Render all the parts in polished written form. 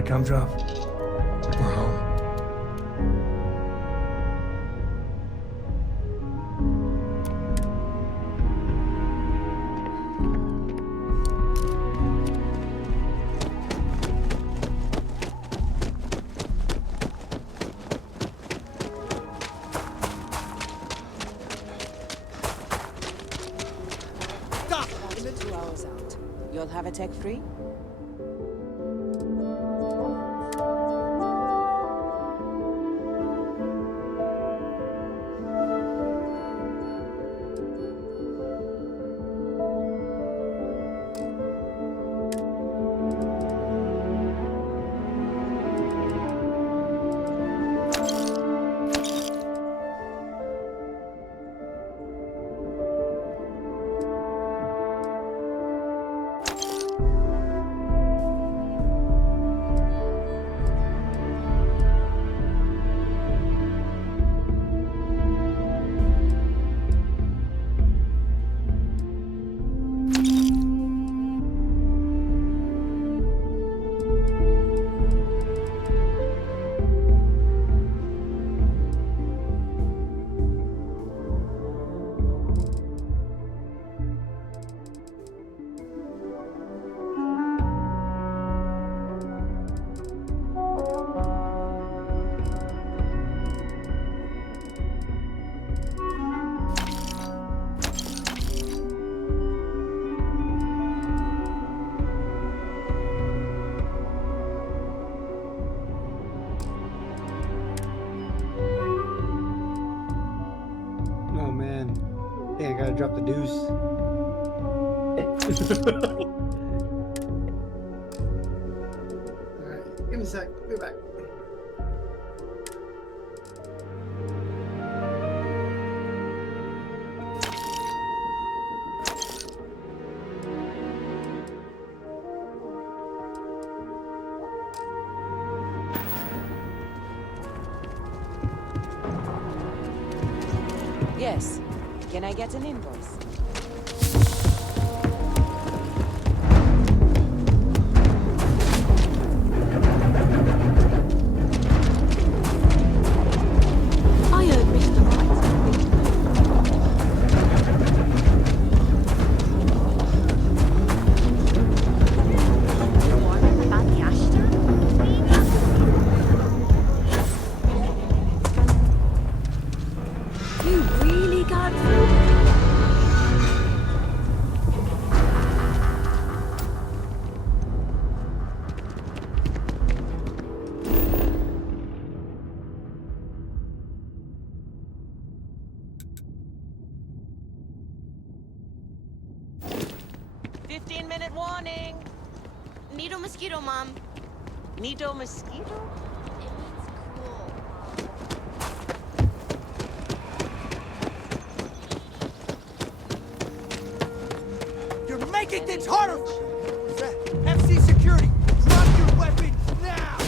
Alright, come drop. We're home. After 2 hours out, you'll have a tech free? Oh man, I think I gotta drop the deuce. Alright, give me a sec, be back. Yes. Can I get an invoice? I heard Mr. Ryzen. About the Ashton? You really got through? Fifteen-minute warning. Needle mosquito, Mom. Nito mosquito? It means cool. You're making things harder! FC security, drop your weapon now!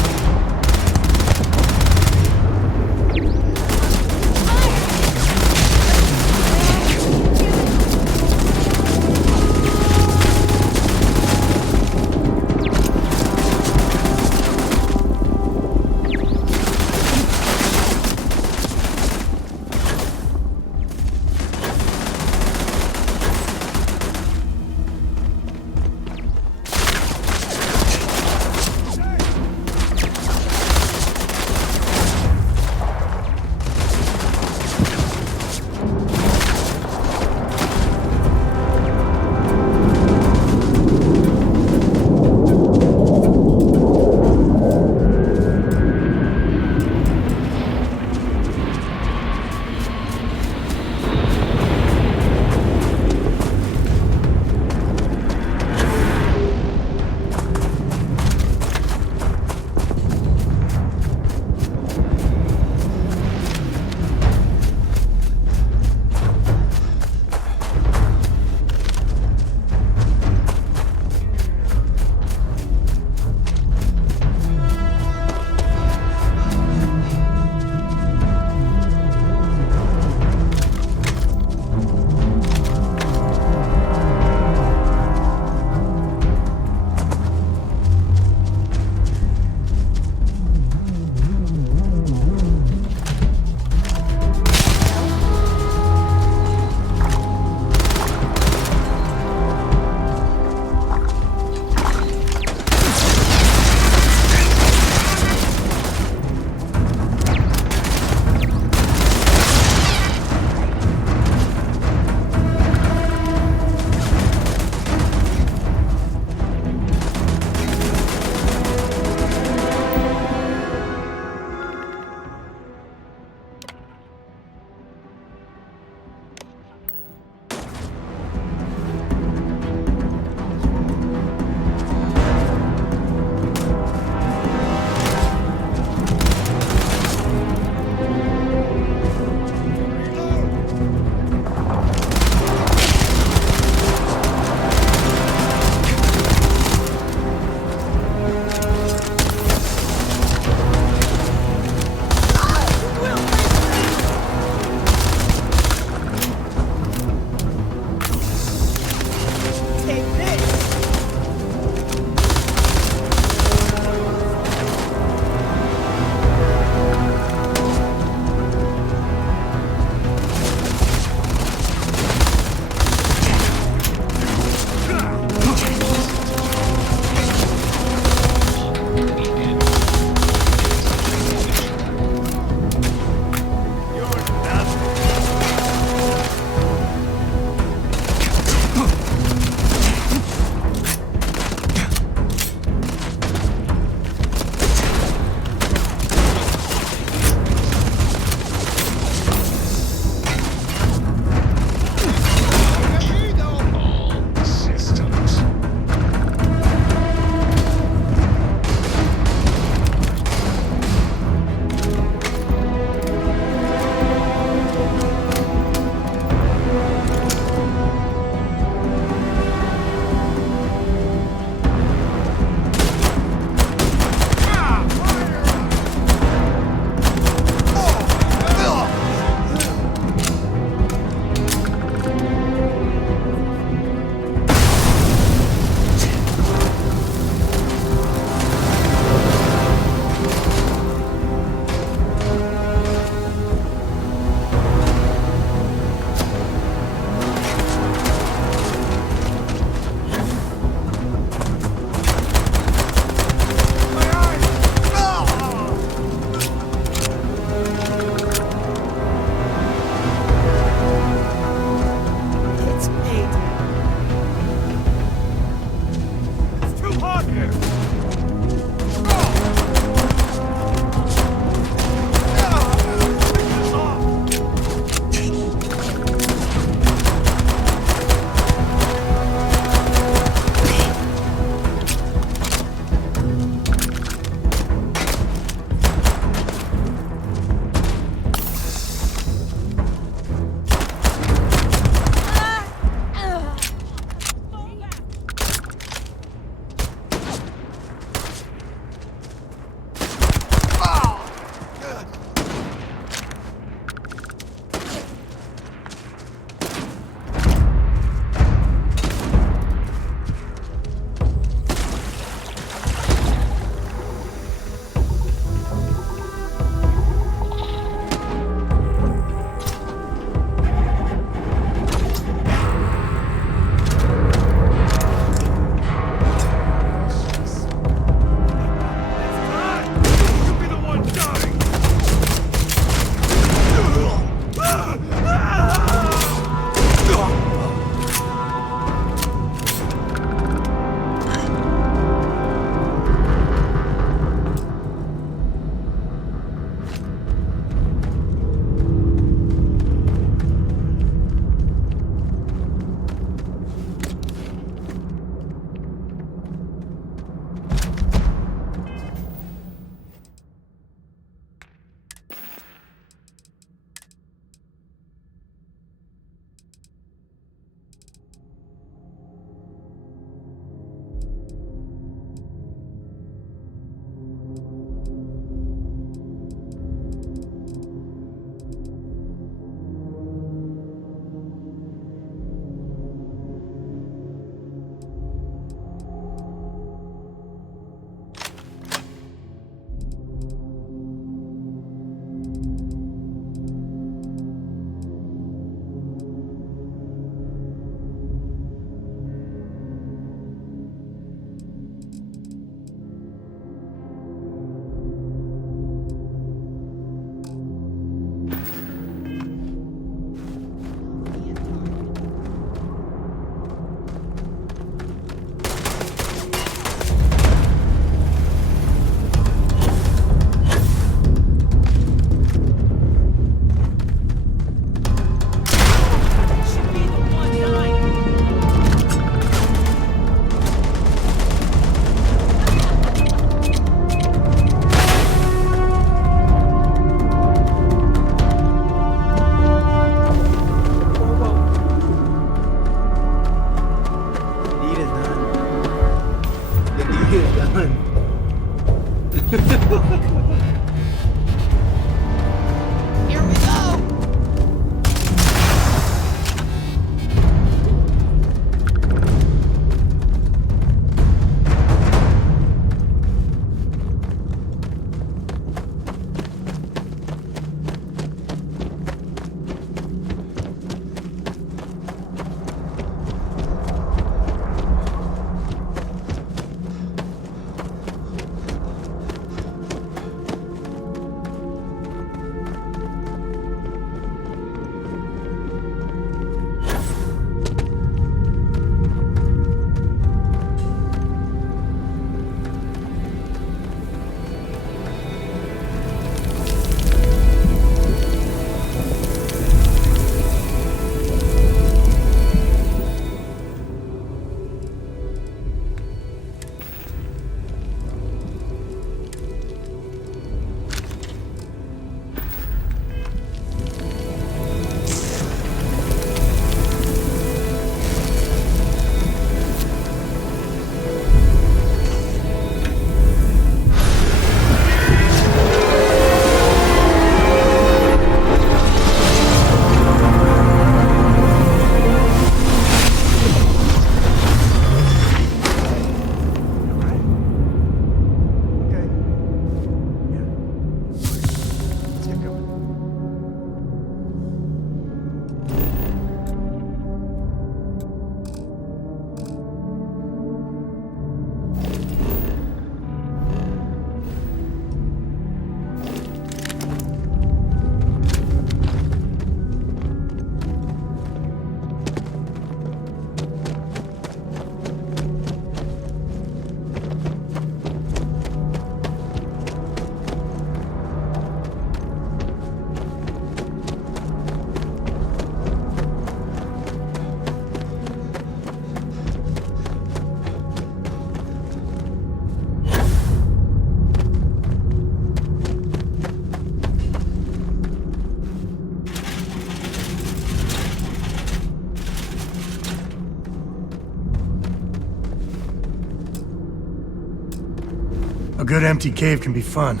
A good empty cave can be fun.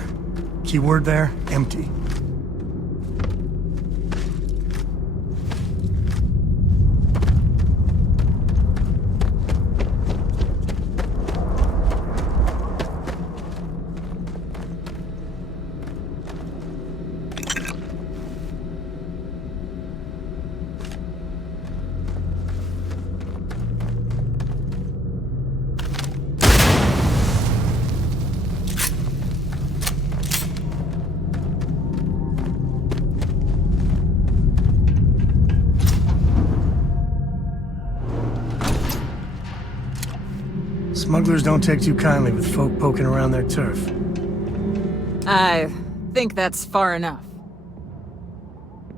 Keyword there, empty. Smugglers don't take too kindly with folk poking around their turf. I think that's far enough.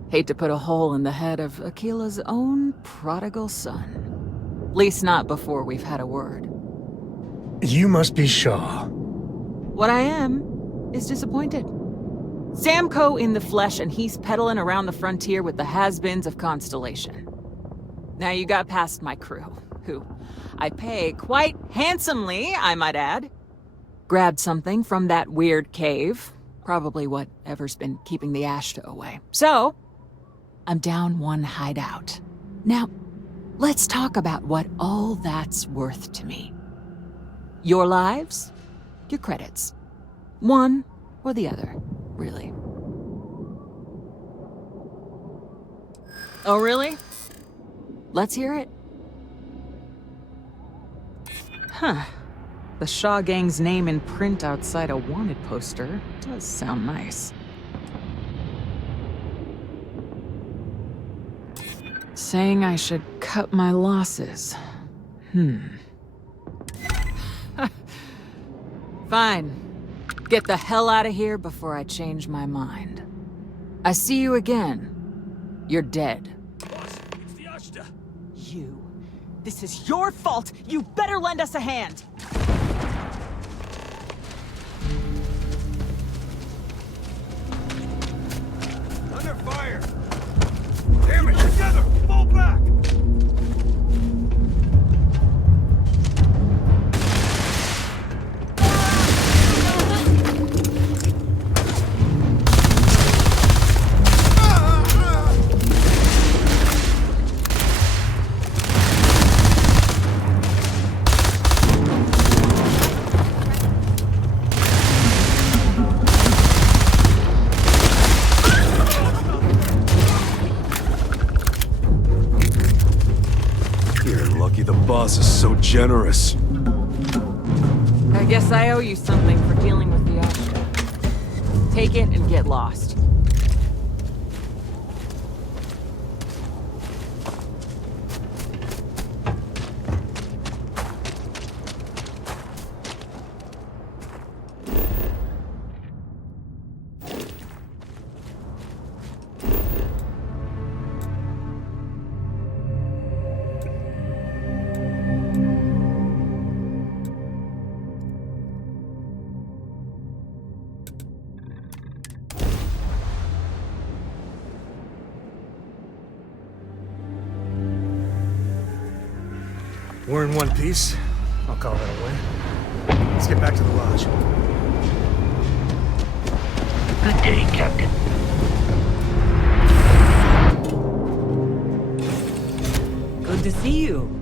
Hate to put a hole in the head of Akila's own prodigal son. At least not before we've had a word. You must be Shaw. What I am is disappointed. Samco in the flesh, and he's peddling around the frontier with the has-beens of Constellation. Now you got past my crew, who I pay quite handsomely, I might add. Grabbed something from that weird cave. Probably whatever's been keeping the Ashta away. So, I'm down one hideout. Now, let's talk about what all that's worth to me. Your lives, your credits. One or the other, really. Oh, really? Let's hear it. Huh. The Shaw Gang's name in print outside a wanted poster does sound nice. Saying I should cut my losses. Fine. Get the hell out of here before I change my mind. I see you again. You're dead. Boss, it's the Ashta. You. This is your fault! You better lend us a hand! Under fire! Damn it! Together! Fall back! The boss is so generous. I guess I owe you something for dealing with the Ashta. Take it and get lost. We're in one piece. I'll call that a win. Let's get back to the lodge. Good day, Captain. Good to see you.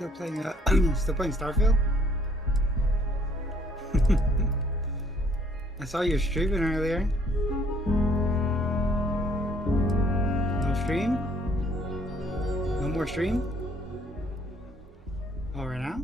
Still playing still playing Starfield? I saw you streaming earlier. No stream? No more stream? Oh, right now?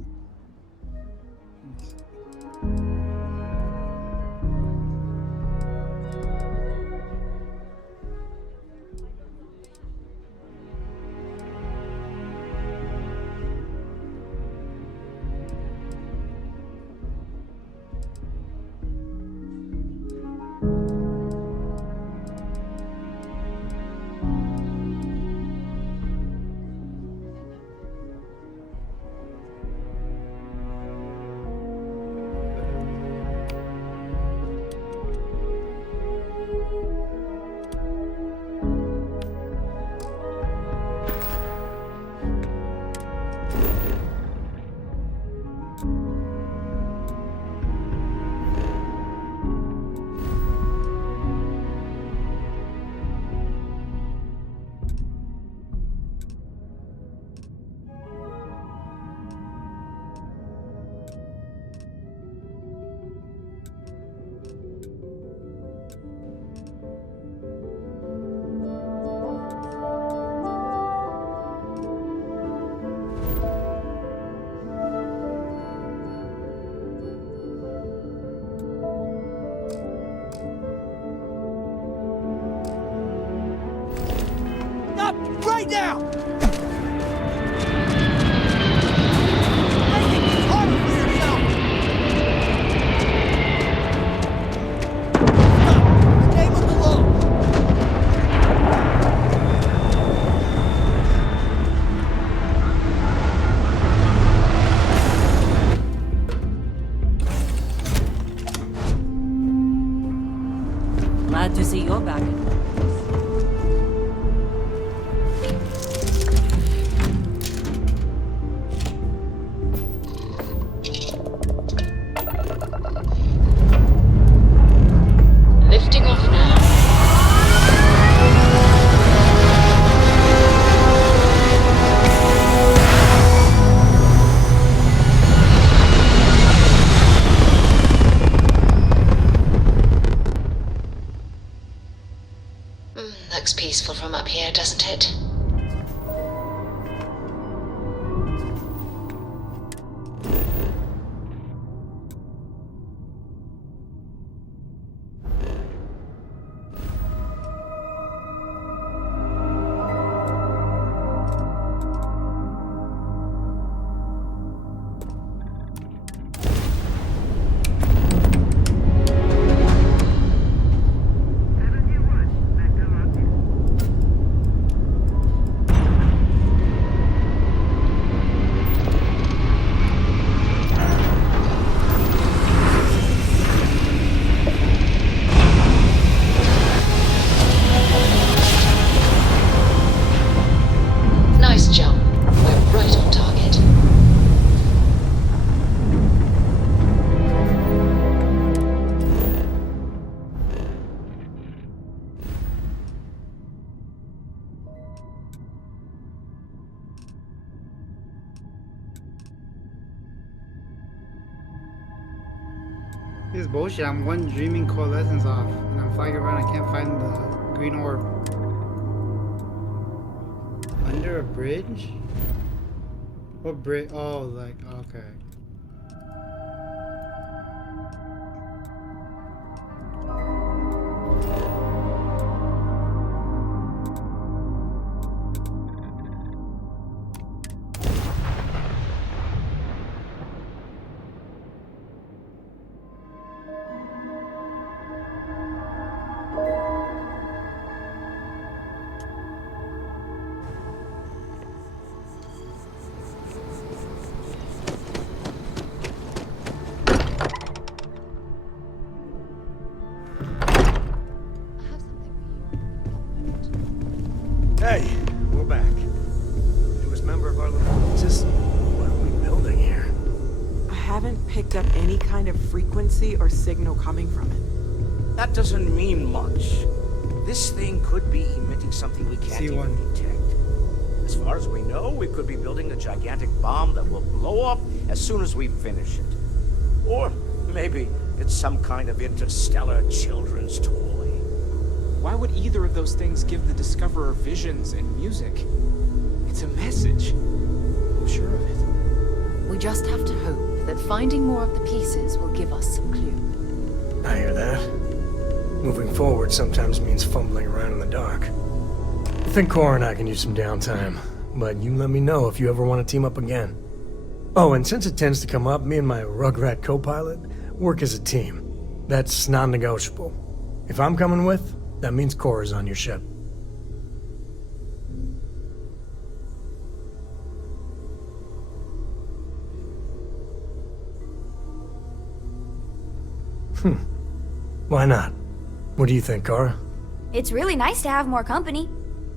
Right now! Glad to see you're back. Lifting off now. Looks peaceful from up here, doesn't it? Nice jump. We're right on target. This is bullshit. I'm one dreaming coalescence off, and I'm flying around. I can't find the green orb. Under a bridge? What bridge? Oh, like, okay. Hey, we're back. Newest member of our little... Just... what are we building here? I haven't picked up any kind of frequency or signal coming from it. That doesn't mean much. This thing could be emitting something we can't even detect. As far as we know, we could be building a gigantic bomb that will blow up as soon as we finish it. Or maybe it's some kind of interstellar children's toy. Why would either of those things give the discoverer visions and music? It's a message. I'm sure of it. We just have to hope that finding more of the pieces will give us some clue. I hear that. Moving forward sometimes means fumbling around in the dark. I think Cora and I can use some downtime, but you let me know if you ever want to team up again. Oh, and since it tends to come up, me and my Rugrat co-pilot work as a team. That's non-negotiable. If I'm coming with, that means Cora's on your ship. Why not? What do you think, Cora? It's really nice to have more company.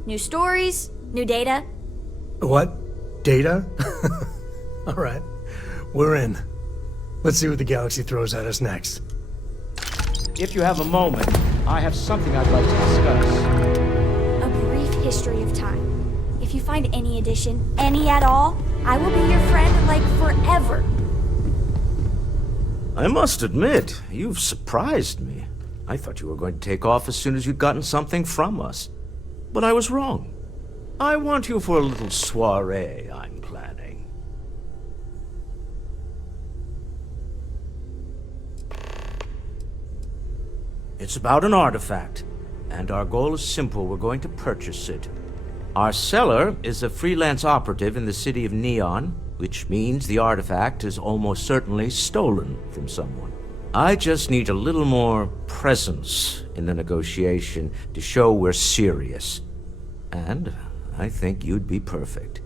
New stories, new data. What? Data? All right. We're in. Let's see what the galaxy throws at us next. If you have a moment, I have something I'd like to discuss. A brief history of time. If you find any addition, any at all, I will be your friend like forever. I must admit, you've surprised me. I thought you were going to take off as soon as you'd gotten something from us. But I was wrong. I want you for a little soiree I'm planning. It's about an artifact, and our goal is simple. We're going to purchase it. Our seller is a freelance operative in the city of Neon, which means the artifact is almost certainly stolen from someone. I just need a little more presence in the negotiation to show we're serious. And I think you'd be perfect.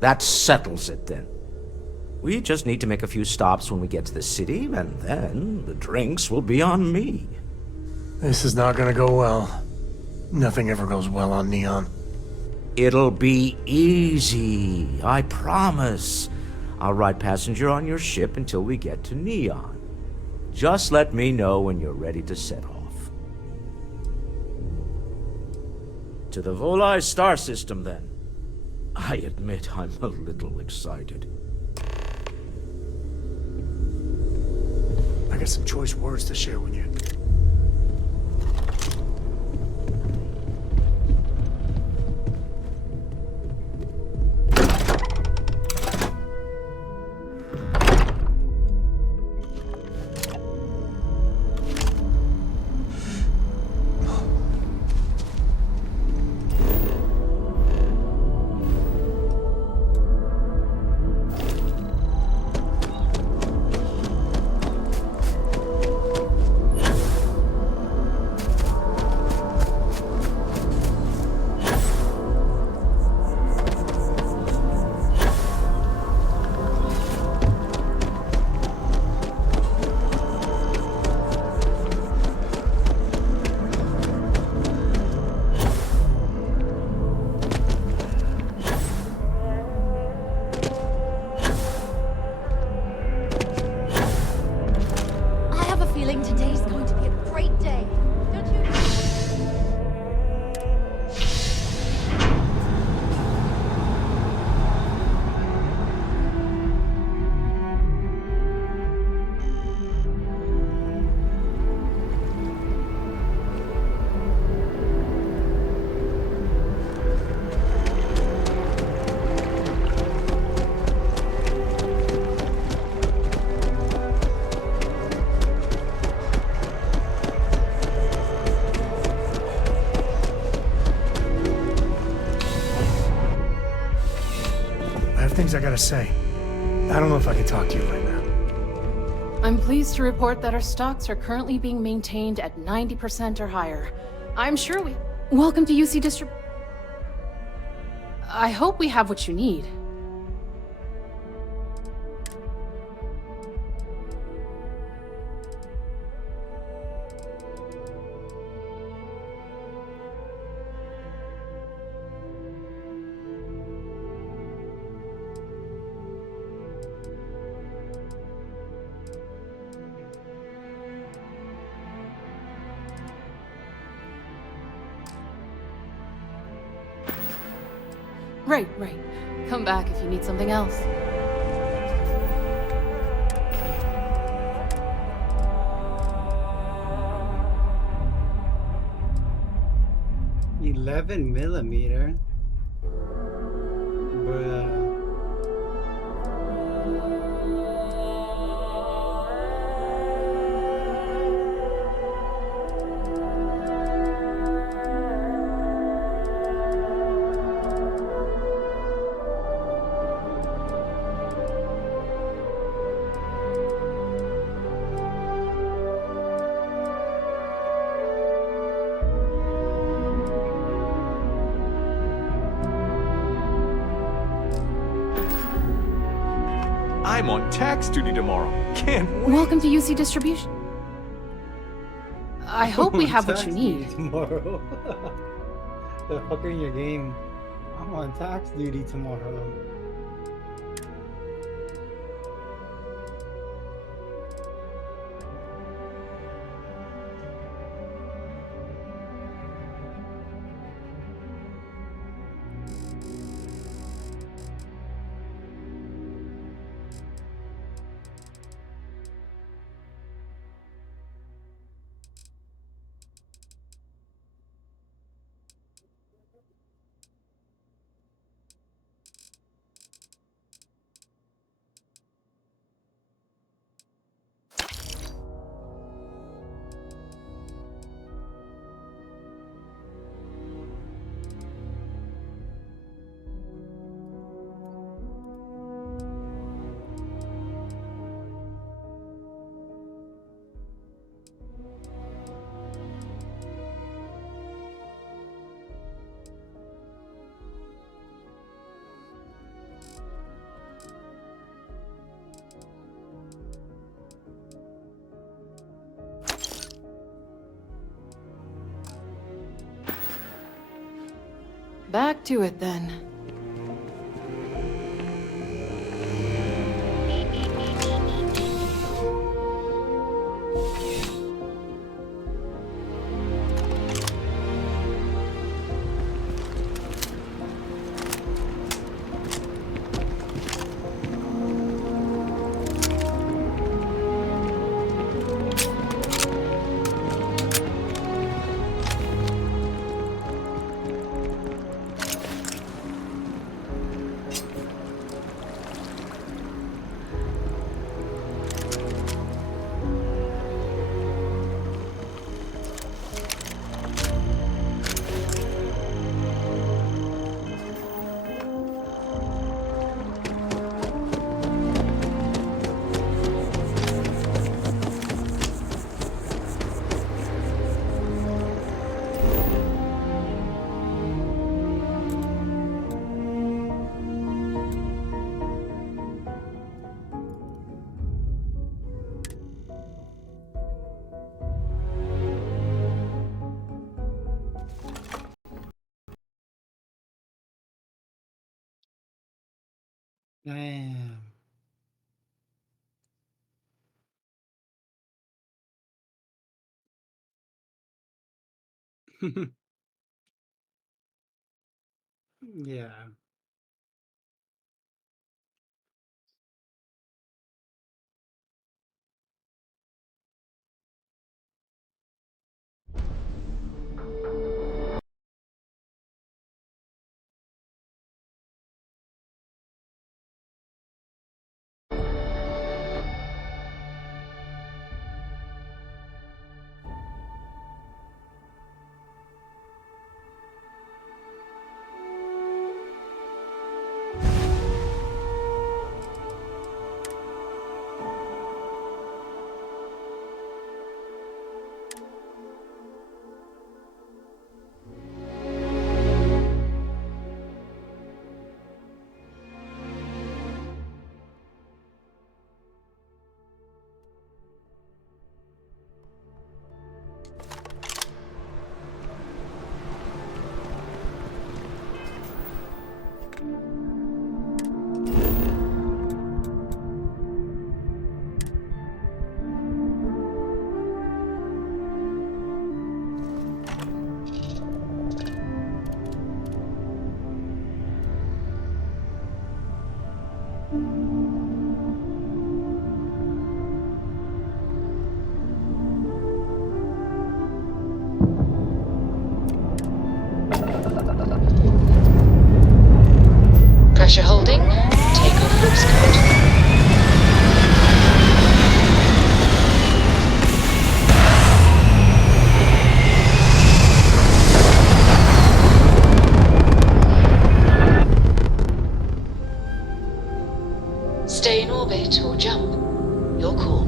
That settles it then. We just need to make a few stops when we get to the city, and then the drinks will be on me. This is not gonna go well. Nothing ever goes well on Neon. It'll be easy, I promise. I'll ride passenger on your ship until we get to Neon. Just let me know when you're ready to set off. To the Volai star system, then. I admit I'm a little excited. I got some choice words to share with you. Today's going to be a great day, don't you? Things I gotta say. I don't know if I can talk to you right now. I'm pleased to report that our stocks are currently being maintained at 90% or higher. I'm sure we... Welcome to UC I hope we have what you need. Right. Come back if you need something else. $11mm. Bruh. I'm on tax duty tomorrow. Can't wait. Welcome to UC Distribution. I hope we have what you Tax need. duty tomorrow. They're fucking your game. I'm on tax duty tomorrow. Back to it then. Damn. Yeah. orbit or jump. Your call.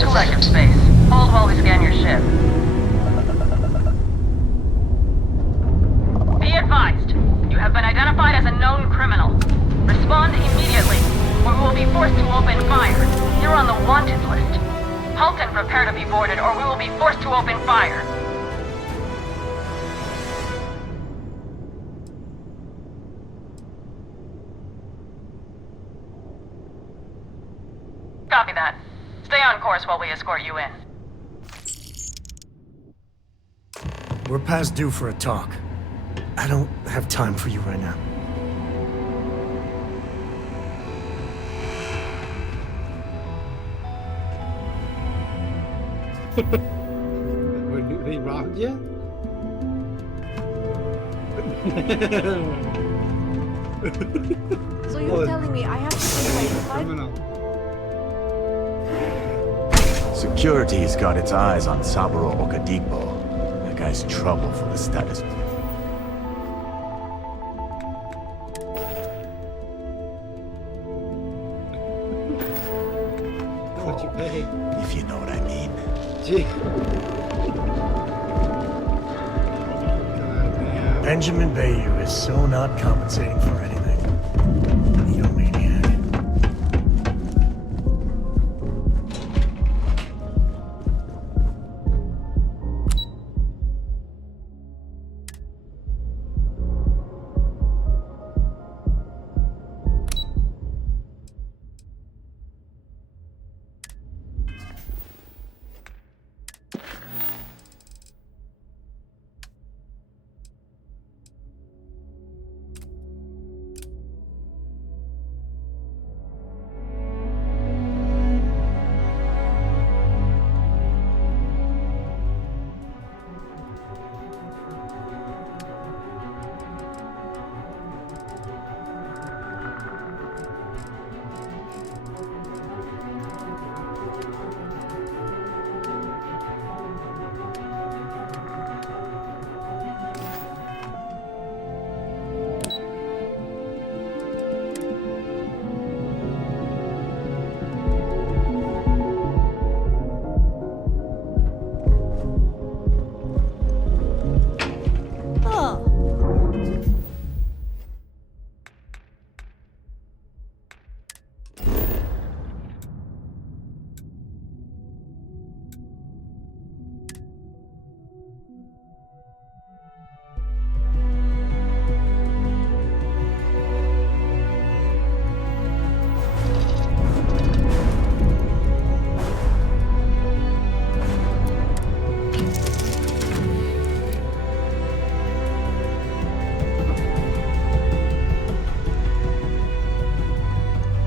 Collective space. Hold while we scan your ship. Be advised, you have been identified as a known criminal. Respond immediately, or we will be forced to open fire. You're on the wanted list. Halt and prepare to be boarded, or we will be forced to open fire. Copy that. Stay on course while we escort you in. We're past due for a talk. I don't have time for you right now. They robbed you? So you're telling me I have to stay inside? Security's got its eyes on Saburo Okadigbo. That guy's trouble for the status. What you pay? If you know what I mean. Gee. Benjamin Bayou is so not compensating for anything. You maniac.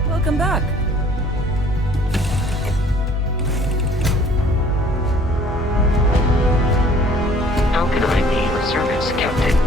Welcome back. How can I be of service, Captain?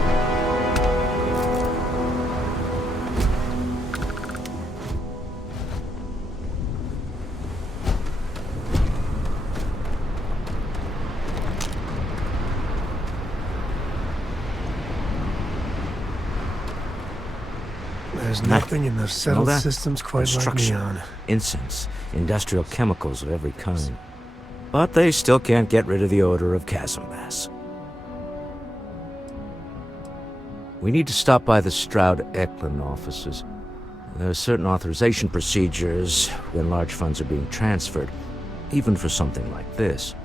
There's nothing in the settled systems quite like neon. Incense, industrial chemicals of every kind. But they still can't get rid of the odor of chasm bass. We need to stop by the Stroud-Eklund offices. There are certain authorization procedures when large funds are being transferred, even for something like this.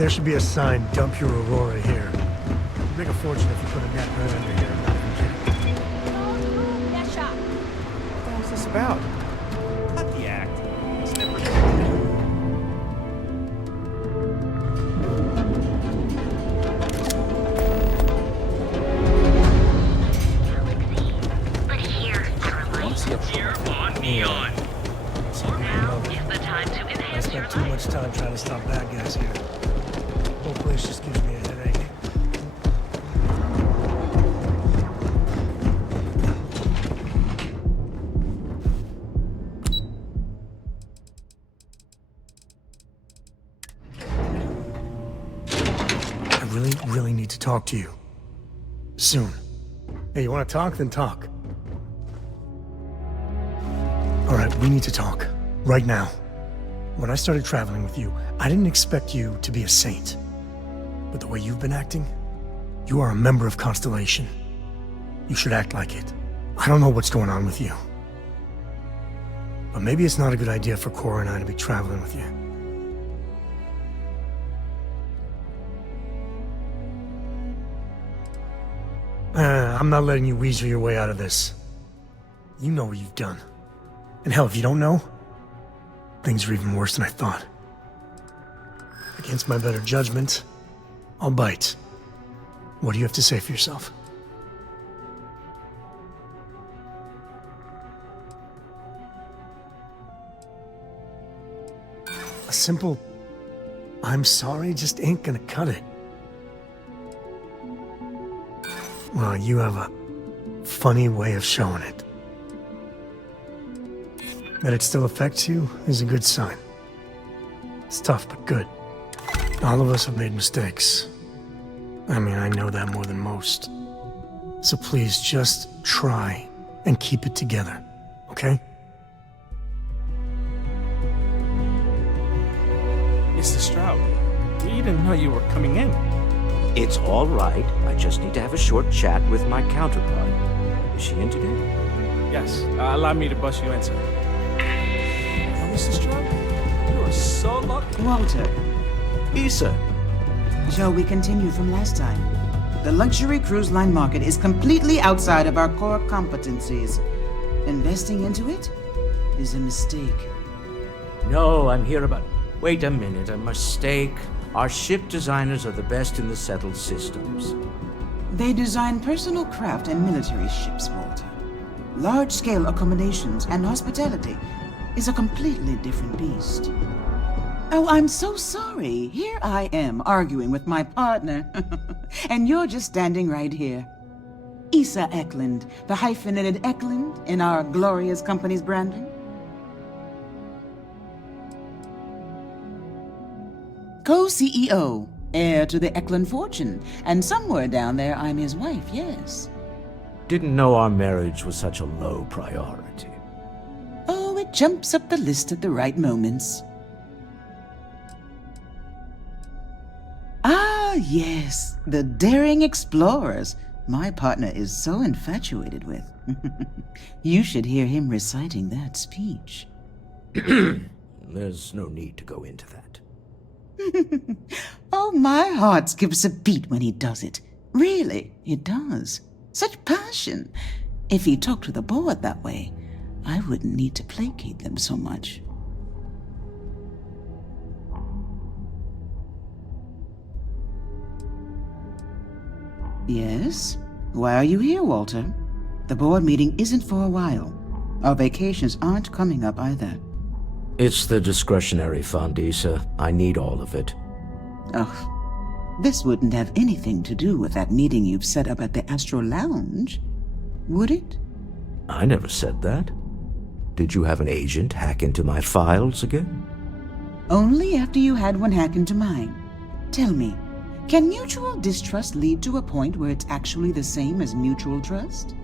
There should be a sign, dump your Aurora here. You'd make a fortune if you put a net right under here. I'm not even kidding. What is this about? Not the act. It's never... Here on Neon. Now is the time to I enhance your spent too much time trying to stop bad guys here. Whole place just gives me a headache. I really need to talk to you. Soon. Hey, you want to talk? Then talk. All right, we need to talk. Right now. When I started traveling with you, I didn't expect you to be a saint. But the way you've been acting, you are a member of Constellation. You should act like it. I don't know what's going on with you. But maybe it's not a good idea for Cora and I to be traveling with you. I'm not letting you weasel your way out of this. You know what you've done. And hell, if you don't know, things are even worse than I thought. Against my better judgment, I'll bite. What do you have to say for yourself? A simple, I'm sorry just ain't gonna cut it. Well, you have a funny way of showing it. That it still affects you is a good sign. It's tough, but good. All of us have made mistakes. I mean, I know that more than most. So please, just try and keep it together, okay? Mr. Stroud, we didn't know you were coming in. It's all right. I just need to have a short chat with my counterpart. Is she in today? Yes, allow me to bust you in, sir. Mr. Stroud, you are so lucky. Walter, Issa. shall we continue from last time? The luxury cruise line market is completely outside of our core competencies. Investing into it is a mistake. No, I'm here about... Wait a minute, a mistake. Our ship designers are the best in the settled systems. They design personal craft and military ships, Walter. Large-scale accommodations and hospitality is a completely different beast. Oh, I'm so sorry. Here I am arguing with my partner, and you're just standing right here. Issa Eklund, the hyphenated Eklund in our glorious company's branding. Co-CEO, heir to the Eklund fortune, and somewhere down there I'm his wife, yes. Didn't know our marriage was such a low priority. Oh, it jumps up the list at the right moments. Ah, yes, the daring explorers my partner is so infatuated with. You should hear him reciting that speech. There's no need to go into that. Oh, my heart skips a beat when he does it. Really, it does. Such passion. If he talked to the board that way, I wouldn't need to placate them so much. Yes? Why are you here, Walter? The board meeting isn't for a while. Our vacations aren't coming up either. It's the discretionary fund, Issa. I need all of it. Oh, this wouldn't have anything to do with that meeting you've set up at the Astro Lounge, would it? I never said that. Did you have an agent hack into my files again? Only after you had one hack into mine. Tell me, can mutual distrust lead to a point where it's actually the same as mutual trust?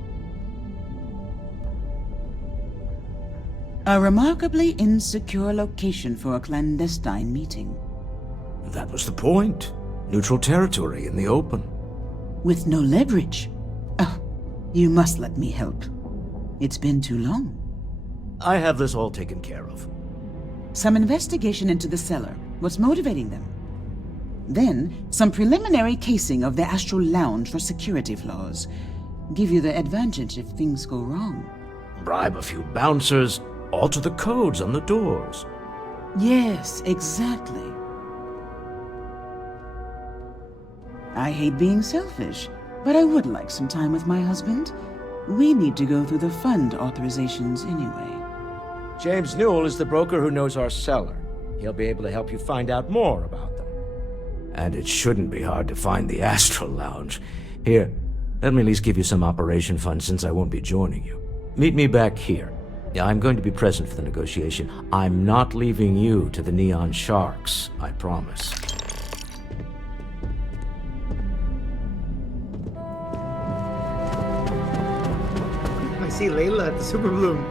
A remarkably insecure location for a clandestine meeting. That was the point. Neutral territory in the open. With no leverage. Oh, you must let me help. It's been too long. I have this all taken care of. Some investigation into the seller. What's motivating them? Then, some preliminary casing of the Astral Lounge for security flaws. Give you the advantage if things go wrong. Bribe a few bouncers, alter the codes on the doors. Yes, exactly. I hate being selfish, but I would like some time with my husband. We need to go through the fund authorizations anyway. James Newell is the broker who knows our seller. He'll be able to help you find out more about them. And it shouldn't be hard to find the Astral Lounge. Here, let me at least give you some operation funds since I won't be joining you. Meet me back here. Yeah, I'm going to be present for the negotiation. I'm not leaving you to the Neon Sharks, I promise. I see Layla at the Super Bloom.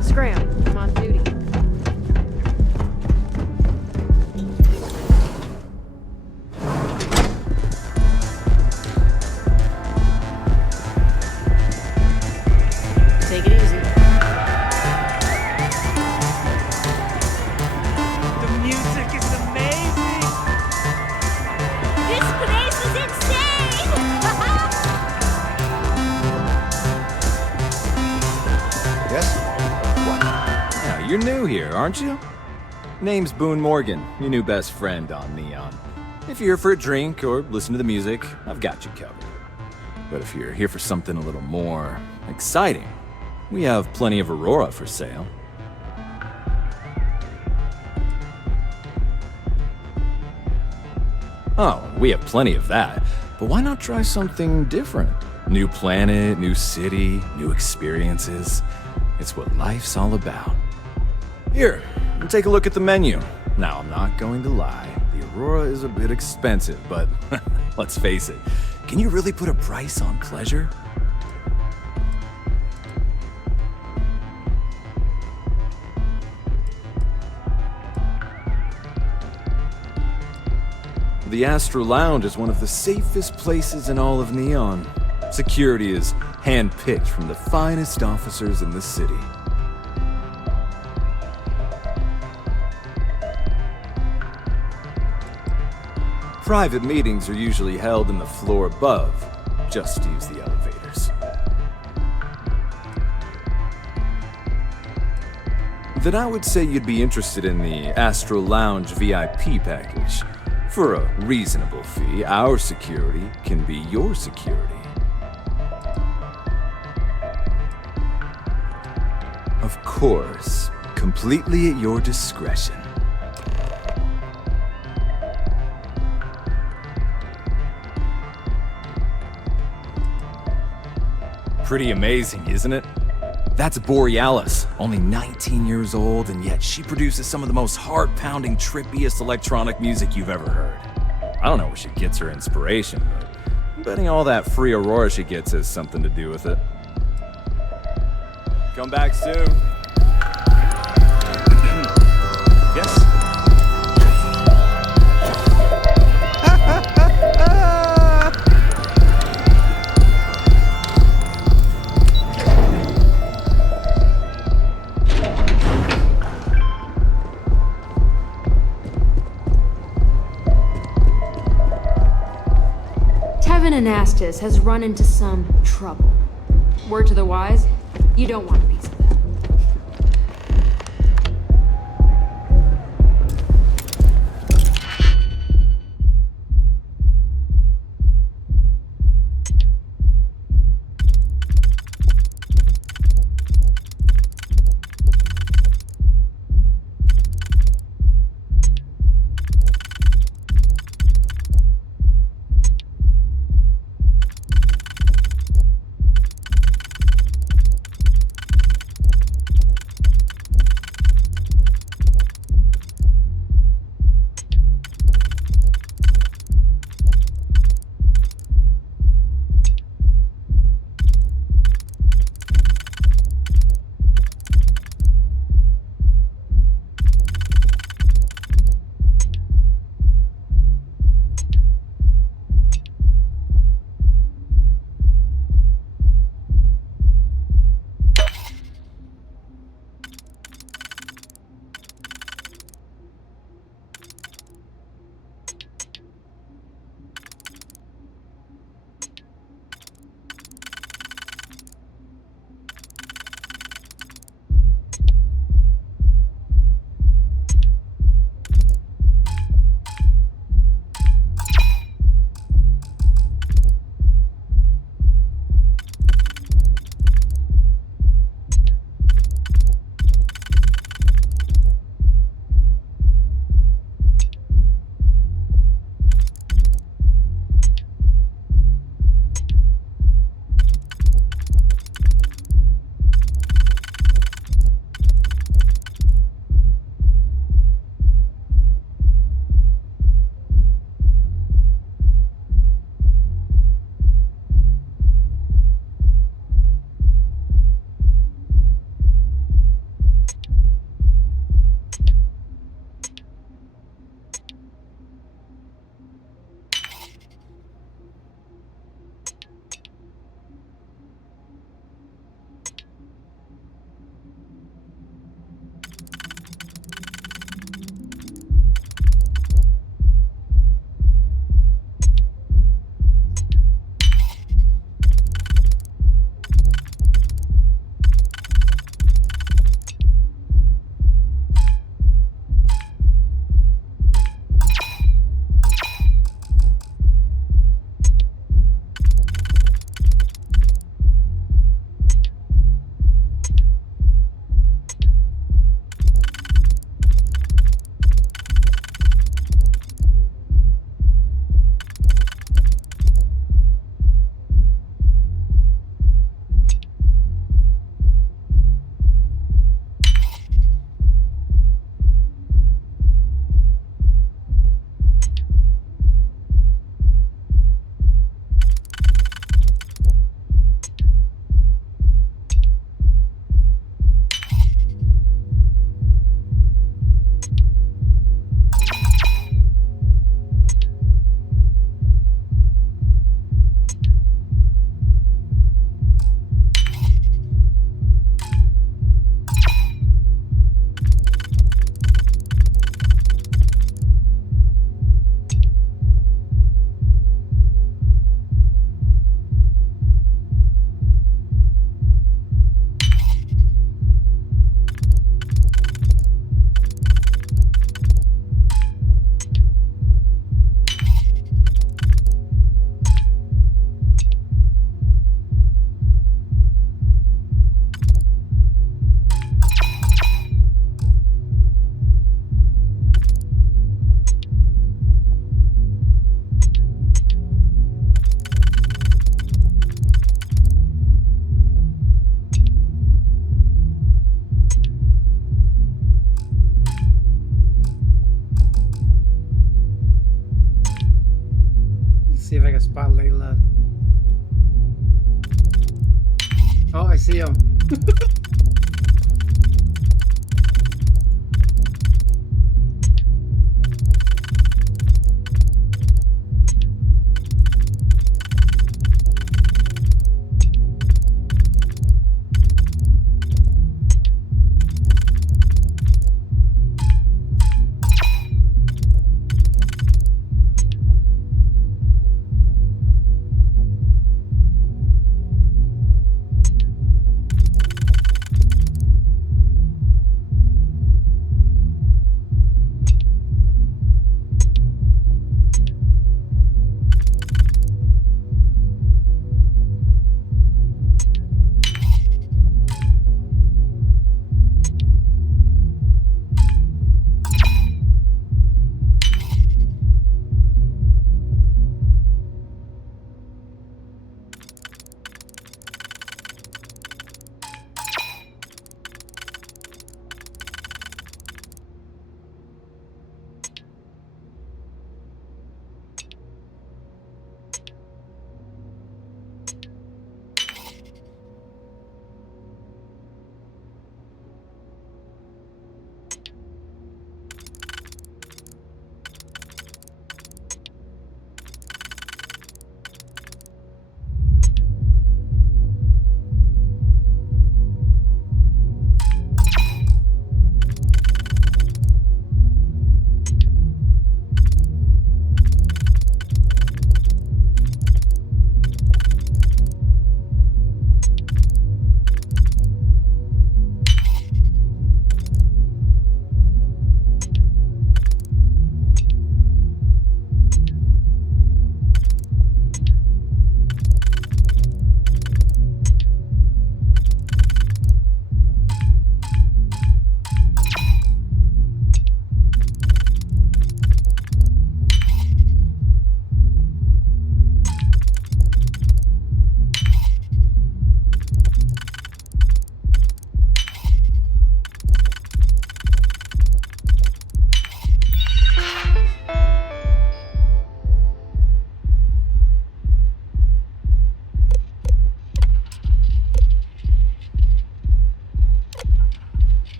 Scram, I'm on duty. Take it easy. The music is amazing! This place is insane! Yes? Yeah, you're new here, aren't you? Name's Boone Morgan, your new best friend on Neon. If you're here for a drink or listen to the music, I've got you covered. But if you're here for something a little more exciting, we have plenty of Aurora for sale. Oh, we have plenty of that, but why not try something different? New planet, new city, new experiences. It's what life's all about. Here, take a look at the menu. Now, I'm not going to lie, the Aurora is a bit expensive, but let's face it, can you really put a price on pleasure? The Astral Lounge is one of the safest places in all of Neon. Security is hand-picked from the finest officers in the city. Private meetings are usually held in the floor above. Just use the elevators. Then I would say you'd be interested in the Astral Lounge VIP package. For a reasonable fee, our security can be your security. Of course, completely at your discretion. Pretty amazing, isn't it? That's Borealis, only 19 years old, and yet she produces some of the most heart-pounding, trippiest electronic music you've ever heard. I don't know where she gets her inspiration, but I'm betting all that free Aurora she gets has something to do with it. Come back soon. Yes? Anastas has run into some trouble. Word to the wise, you don't want a piece of that. Layla. Oh, I see him.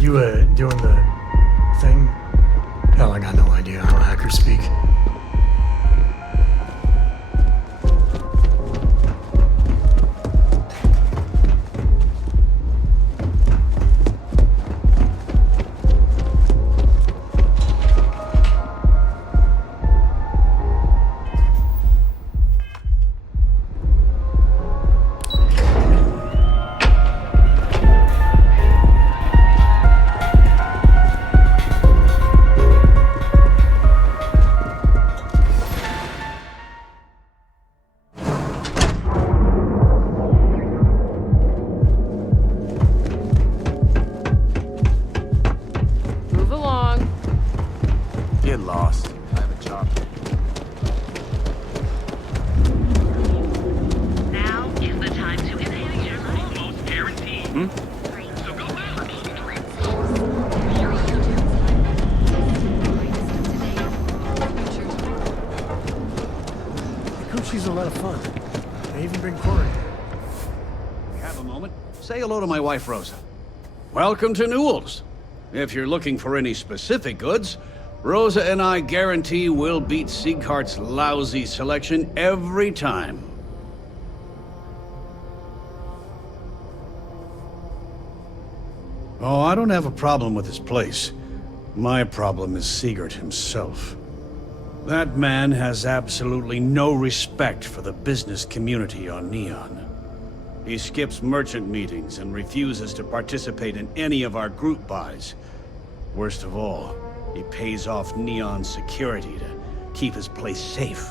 You, doing the thing? Hell, I got no idea how hackers speak. Get lost. I have a job. Now is the time to enhance your almost guaranteed. So go back. The crew chief's a lot of fun. They even bring Corey. Have a moment. Say hello to my wife, Rosa. Welcome to Newell's. If you're looking for any specific goods, Rosa and I guarantee we'll beat Sieghart's lousy selection every time. Oh, I don't have a problem with this place. My problem is Siegert himself. That man has absolutely no respect for the business community on Neon. He skips merchant meetings and refuses to participate in any of our group buys. Worst of all, he pays off Neon security to keep his place safe.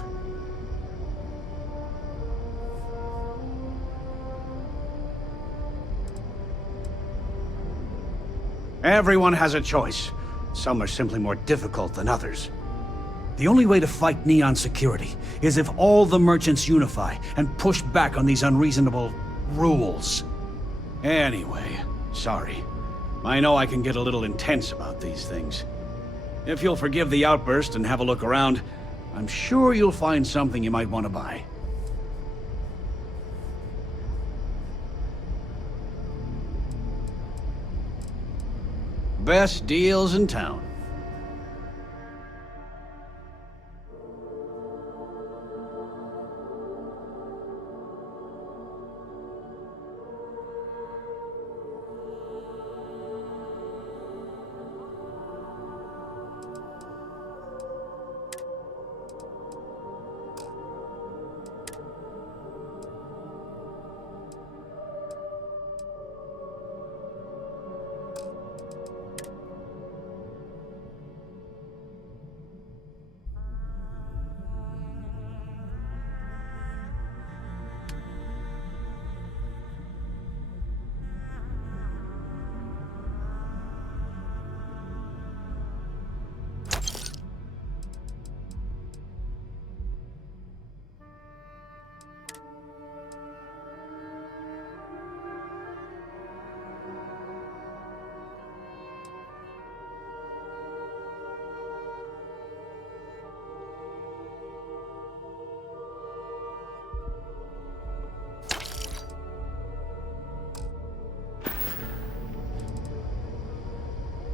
Everyone has a choice. Some are simply more difficult than others. The only way to fight Neon security is if all the merchants unify and push back on these unreasonable rules. Anyway, sorry. I know I can get a little intense about these things. If you'll forgive the outburst and have a look around, I'm sure you'll find something you might want to buy. Best deals in town.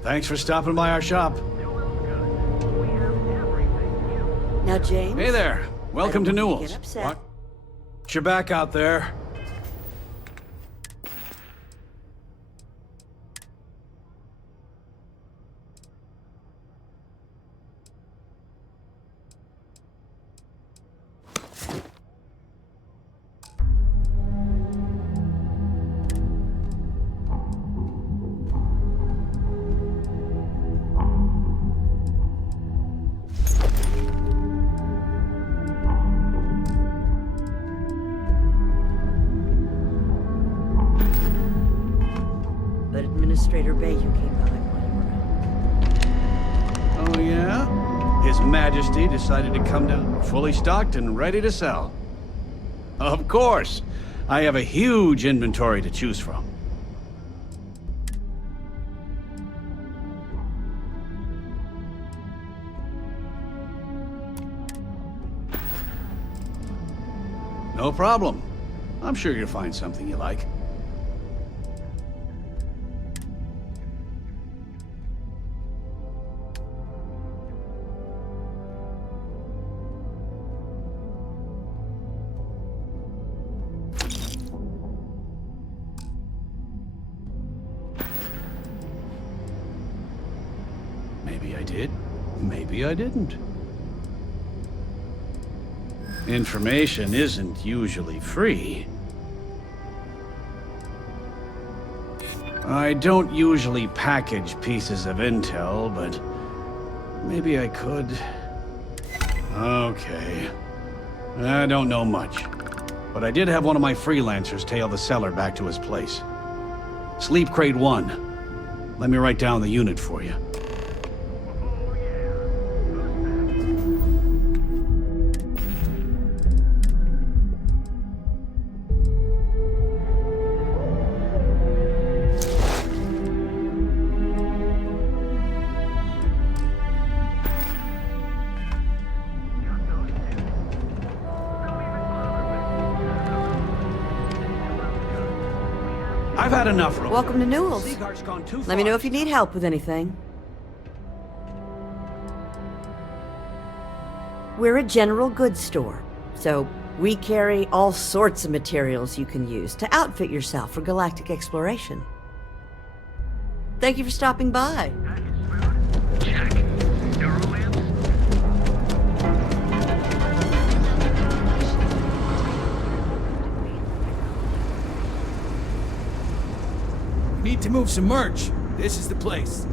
Thanks for stopping by our shop. Now, James. Hey there. Welcome to Get Newell's. upset. Watch your back out there. But Administrator Bayou came by while you were out. Oh, yeah? His Majesty decided to come down fully stocked and ready to sell. Of course. I have a huge inventory to choose from. No problem. I'm sure you'll find something you like. Maybe I did, maybe I didn't. Information isn't usually free. I don't usually package pieces of intel, but maybe I could. Okay. I don't know much, but I did have one of my freelancers tail the seller back to his place. Sleep Crate 1. Let me write down the unit for you. I've had enough. Welcome to Newell's. Let me know if you need help with anything. We're a general goods store, so we carry all sorts of materials you can use to outfit yourself for galactic exploration. Thank you for stopping by. Need to move some merch. This is the place.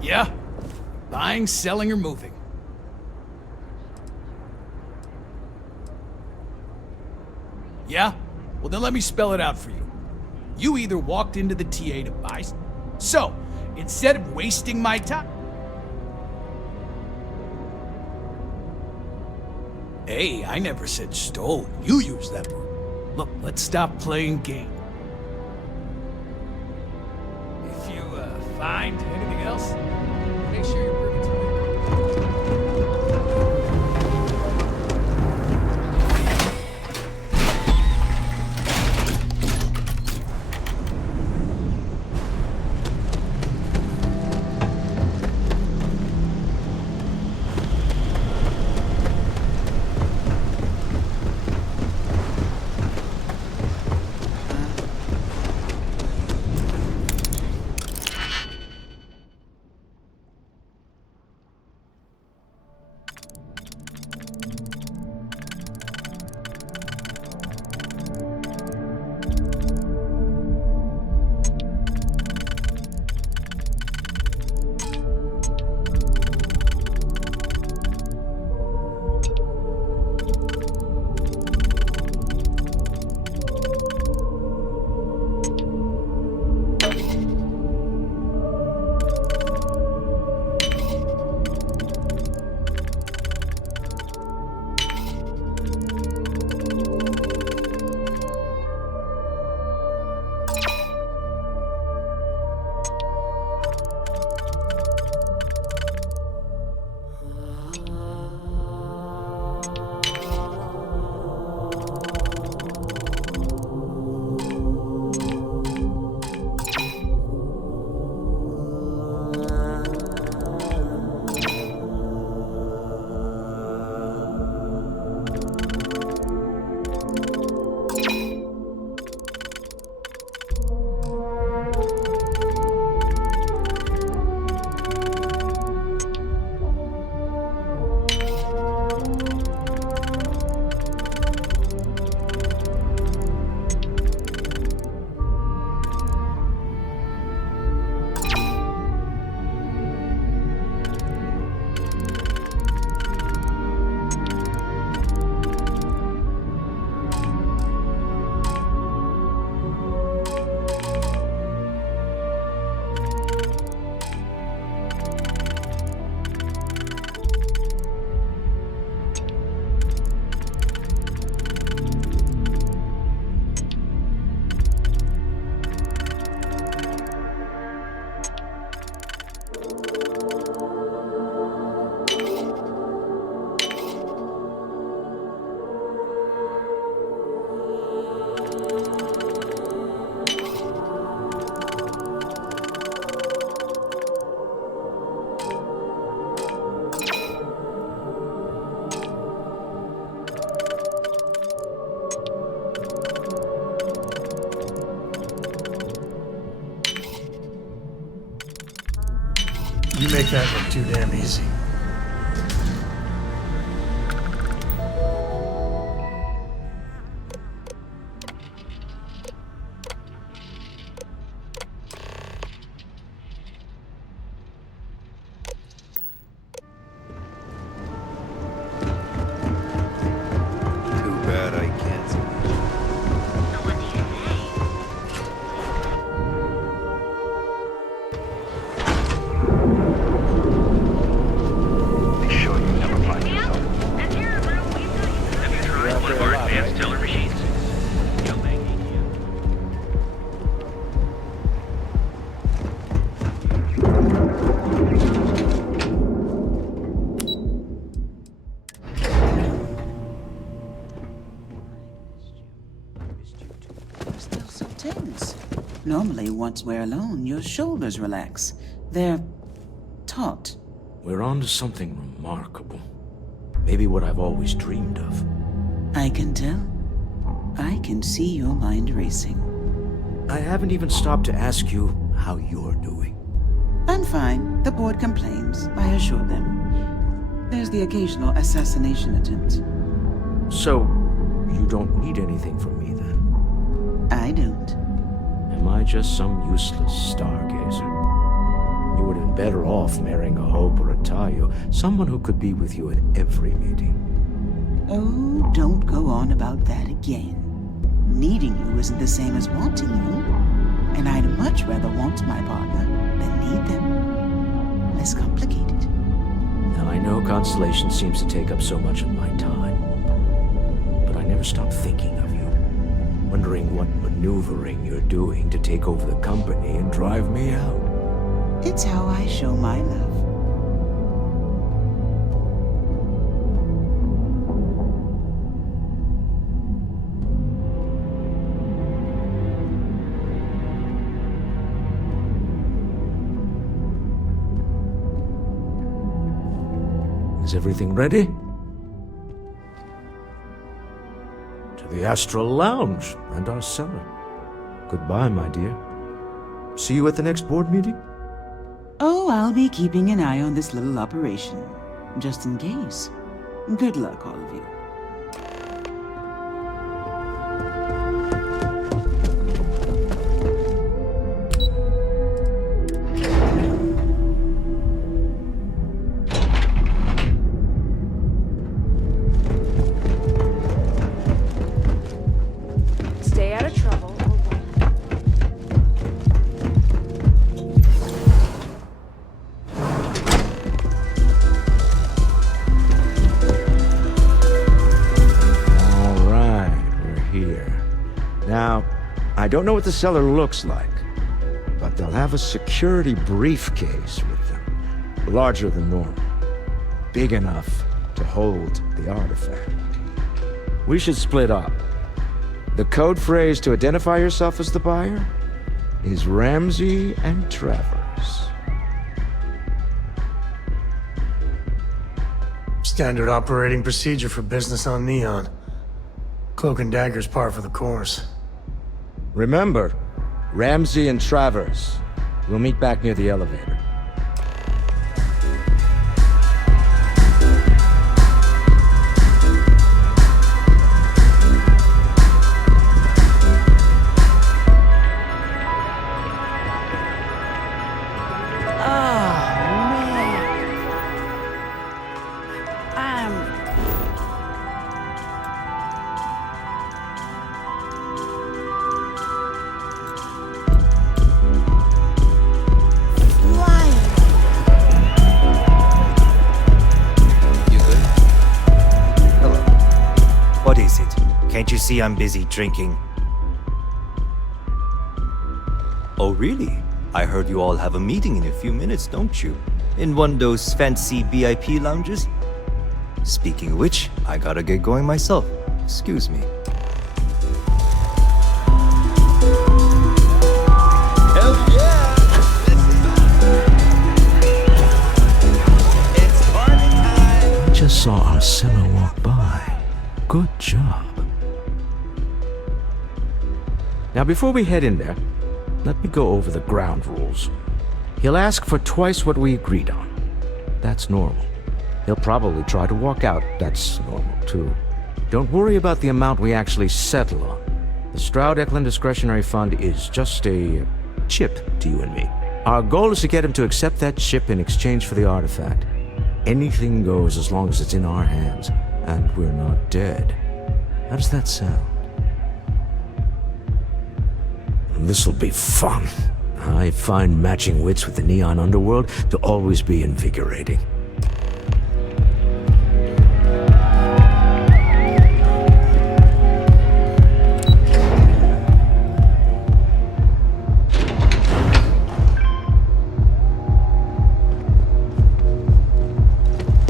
Yeah? Buying, selling, or moving. Yeah? Well, then let me spell it out for you. You either walked into the TA to buy... So, instead of wasting my time... Hey, I never said stole. You used that word. Look, let's stop playing game. If you, find anything else, make sure that look too damn easy. Too bad I can't. Still so tense. Normally, once we're alone, your shoulders relax. They're taut. We're on to something remarkable. Maybe what I've always dreamed of. I can tell. I can see your mind racing. I haven't even stopped to ask you how you're doing. I'm fine. The board complains. I assured them. There's the occasional assassination attempt. So, you don't need anything from me then? I don't. Am I just some useless stargazer? You would have been better off marrying a Hope or a Tayo, someone who could be with you at every meeting. Oh, don't go on about that again. Needing you isn't the same as wanting you. And I'd much rather want my partner than need them. Less complicated. Now, I know Constellation seems to take up so much of my time, but I never stop thinking of you, wondering what maneuvering you're doing to take over the company and drive me out. It's how I show my love. Is everything ready? To the Astral Lounge and our cellar. Goodbye, my dear. See you at the next board meeting? Oh, I'll be keeping an eye on this little operation, just in case. Good luck, all of you. Stay out of trouble. Now, I don't know what the cellar looks like, but they'll have a security briefcase with them, larger than normal, big enough to hold the artifact. We should split up. The code phrase to identify yourself as the buyer is Ramsey and Travers. Standard operating procedure for business on Neon. Cloak and dagger's par for the course. Remember, Ramsey and Travers. We'll meet back near the elevator. Can't you see I'm busy drinking? Oh, really? I heard you all have a meeting in a few minutes, don't you? In one of those fancy VIP lounges? Speaking of which, I gotta get going myself. Excuse me. Hell yeah! It's party time! I just saw our cellar walk by. Good job. Now, before we head in there, let me go over the ground rules. He'll ask for twice what we agreed on. That's normal. He'll probably try to walk out. That's normal, too. Don't worry about the amount we actually settle on. The Stroud-Eklund Discretionary Fund is just a chip to you and me. Our goal is to get him to accept that chip in exchange for the artifact. Anything goes as long as it's in our hands, and we're not dead. How does that sound? This'll be fun. I find matching wits with the Neon Underworld to always be invigorating.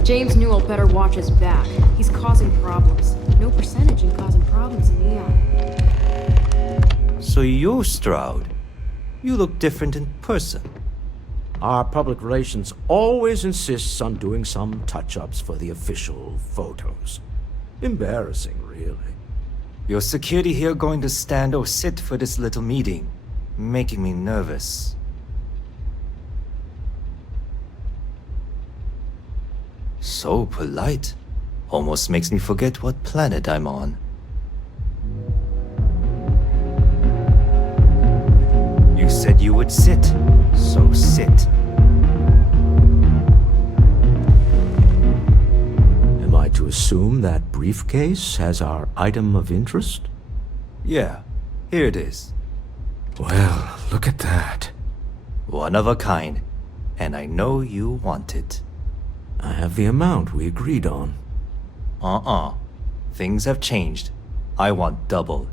James Newell better watch his back. He's causing problems. No percentage in causing problems in Neon. So you're Stroud. You look different in person. Our public relations always insists on doing some touch-ups for the official photos. Embarrassing, really. Your security here going to stand or sit for this little meeting, making me nervous. So polite. Almost makes me forget what planet I'm on. You said you would sit, so sit. Am I to assume that briefcase has our item of interest? Yeah, here it is. Well, look at that. One of a kind, and I know you want it. I have the amount we agreed on. Things have changed. I want double.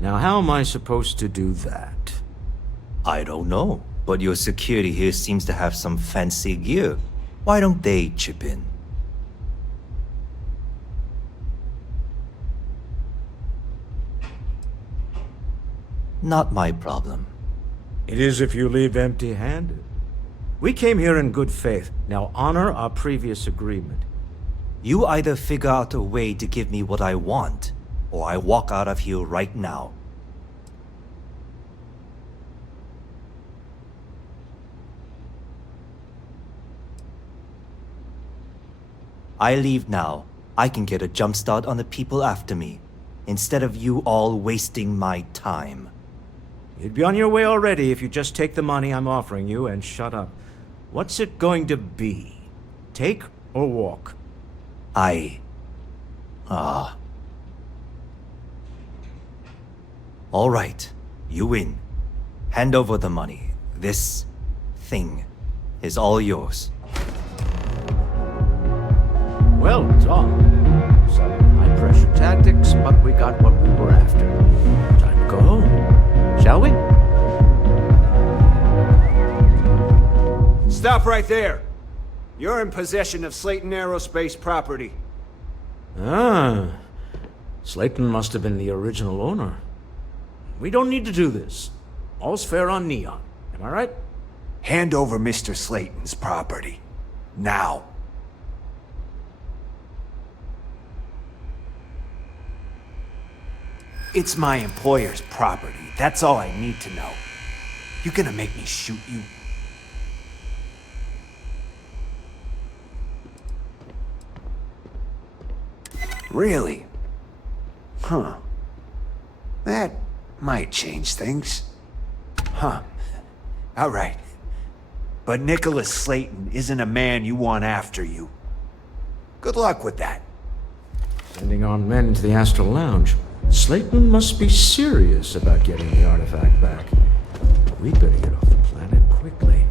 Now how am I supposed to do that? I don't know, but your security here seems to have some fancy gear. Why don't they chip in? Not my problem. It is if you leave empty-handed. We came here in good faith. Now honor our previous agreement. You either figure out a way to give me what I want, or I walk out of here right now. I leave now. I can get a jump start on the people after me, instead of you all wasting my time. You'd be on your way already if you just take the money I'm offering you and shut up. What's it going to be? Take or walk? All right, you win. Hand over the money. This thing is all yours. Well done. Some high-pressure tactics, but we got what we were after. Time to go home, shall we? Stop right there. You're in possession of Slayton Aerospace property. Ah, Slayton must have been the original owner. We don't need to do this. All's fair on Neon. Am I right? Hand over Mr. Slayton's property. Now. It's my employer's property. That's all I need to know. You gonna make me shoot you? Really? Huh. That might change things. Huh. All right. But Nicholas Slayton isn't a man you want after you. Good luck with that. Sending on men into the Astral Lounge. Slayton must be serious about getting the artifact back. We better get off the planet quickly.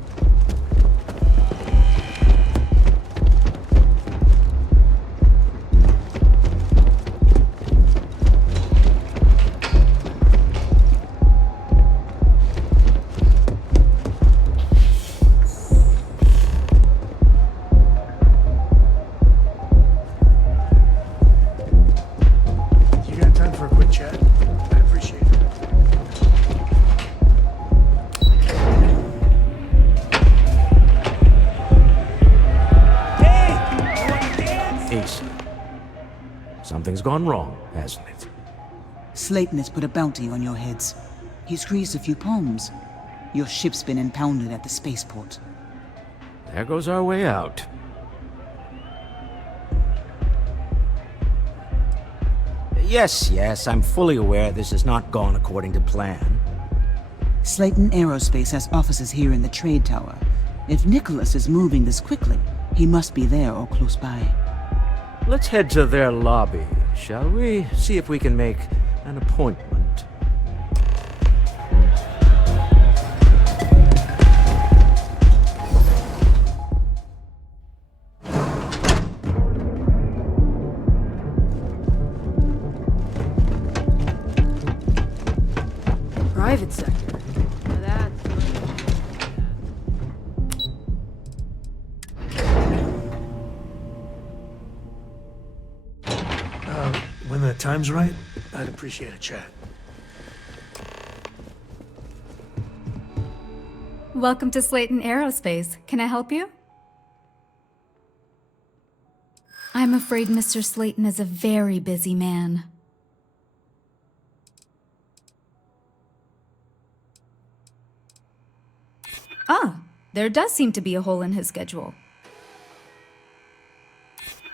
You got time for a quick chat? I appreciate it. Ace. Something's gone wrong, hasn't it? Slayton has put a bounty on your heads. He's greased a few palms. Your ship's been impounded at the spaceport. There goes our way out. Yes, I'm fully aware this has not gone according to plan. Slayton Aerospace has offices here in the trade tower. If Nicholas is moving this quickly, he must be there or close by. Let's head to their lobby, shall we? See if we can make an appointment. Private sector. That's When the time's right, I'd appreciate a chat. Welcome to Slayton Aerospace. Can I help you? I'm afraid Mr. Slayton is a very busy man. Ah, there does seem to be a hole in his schedule.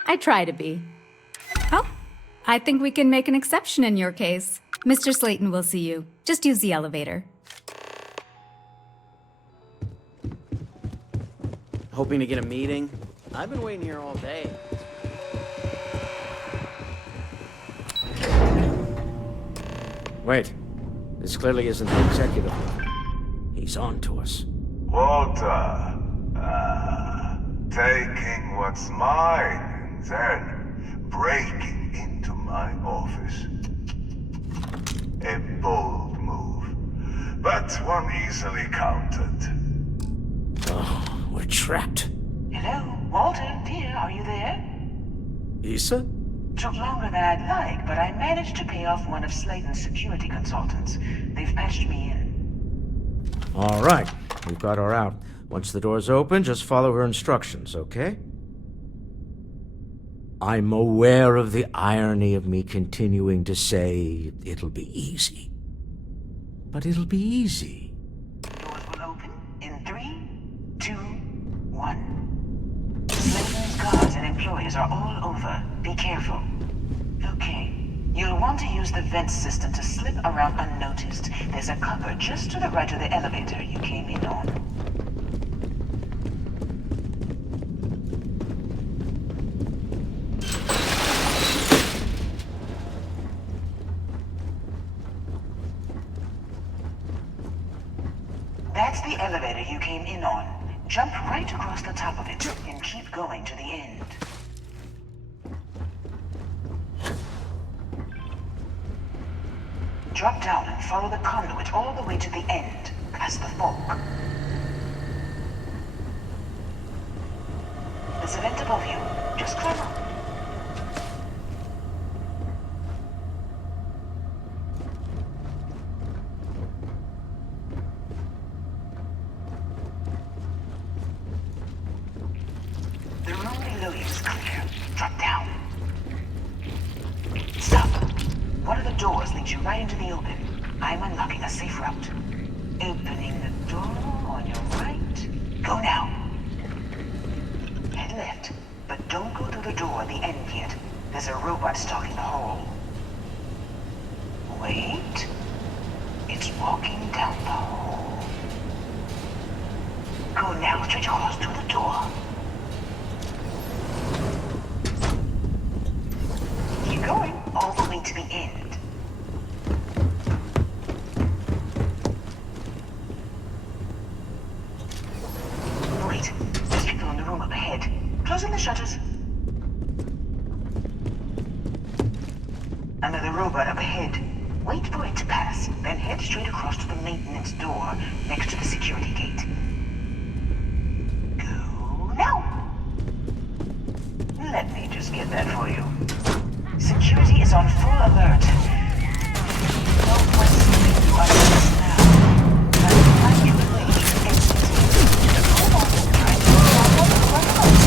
I try to be. Oh, I think we can make an exception in your case. Mr. Slayton will see you. Just use the elevator. Hoping to get a meeting? I've been waiting here all day. Wait, this clearly isn't the executive. He's on to us. Walter, taking what's mine and then breaking into my office. A bold move, but one easily countered. Oh, we're trapped. Hello, Walter, dear, are you there? Issa? Took longer than I'd like, but I managed to pay off one of Slayton's security consultants. They've patched me in. All right, we've got her out. Once the door's open, just follow her instructions, okay? I'm aware of the irony of me continuing to say it'll be easy. But it'll be easy. Doors will open in 3, 2, 1. Slayton's guards and employees are all over. Be careful. Okay. You'll want to use the vent system to slip around unnoticed. There's a cupboard just to the right of the elevator you came in on. That's the elevator you came in on. Jump right across the top of it and keep going to the end. Drop down and follow the conduit all the way to the end, past the fork. There's a vent above you. Just climb up. The room below you is clear. Drop down. Stop. One of the doors leads you right into the open. I'm unlocking a safe route. Opening the door on your right. Go now. Head left, but don't go through the door at the end yet. There's a robot stalking the hall. Wait. It's walking down the hall. Go now, straight across to the door. Keep going, all the way to the end. Wait, there's people in the room up ahead. Closing the shutters. Another robot up ahead. Wait for it to pass, then head straight across to the maintenance door next to the security gate. Go now. Let me just get that for you. Security is on full alert. No point sleeping you under this now. I would like you to leave instantly. Hold on, try to run out.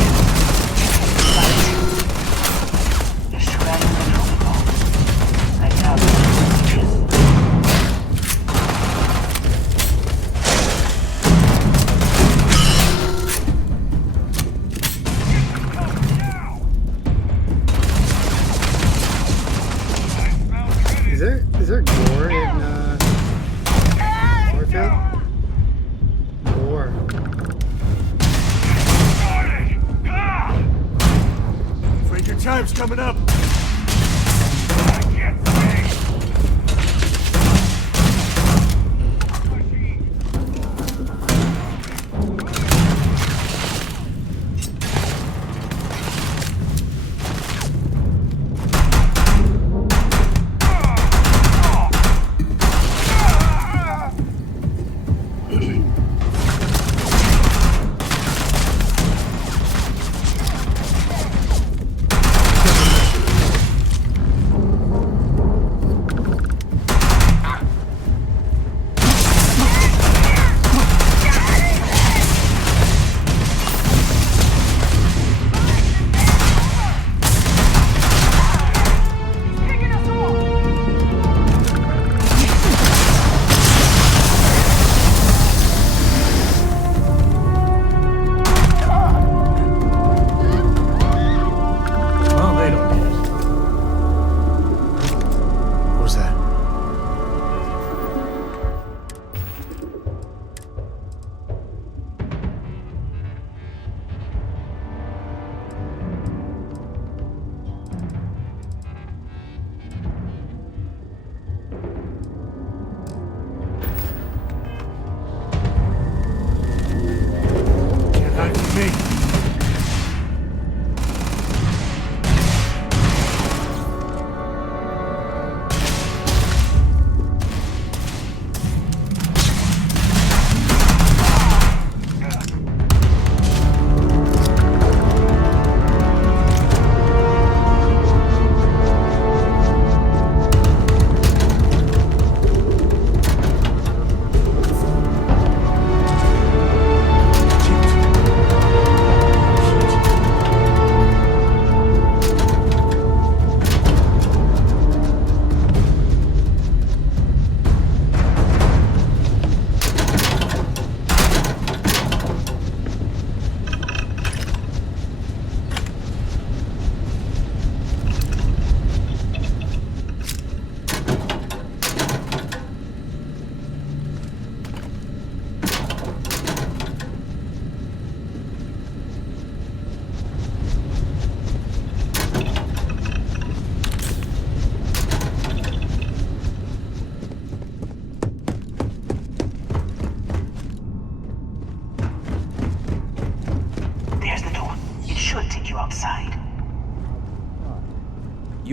You're scrabbling the protocol. I doubt it. time's coming up.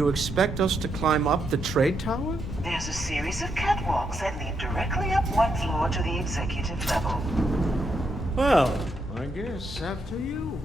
You expect us to climb up the trade tower? There's a series of catwalks that lead directly up one floor to the executive level. Well, I guess after you.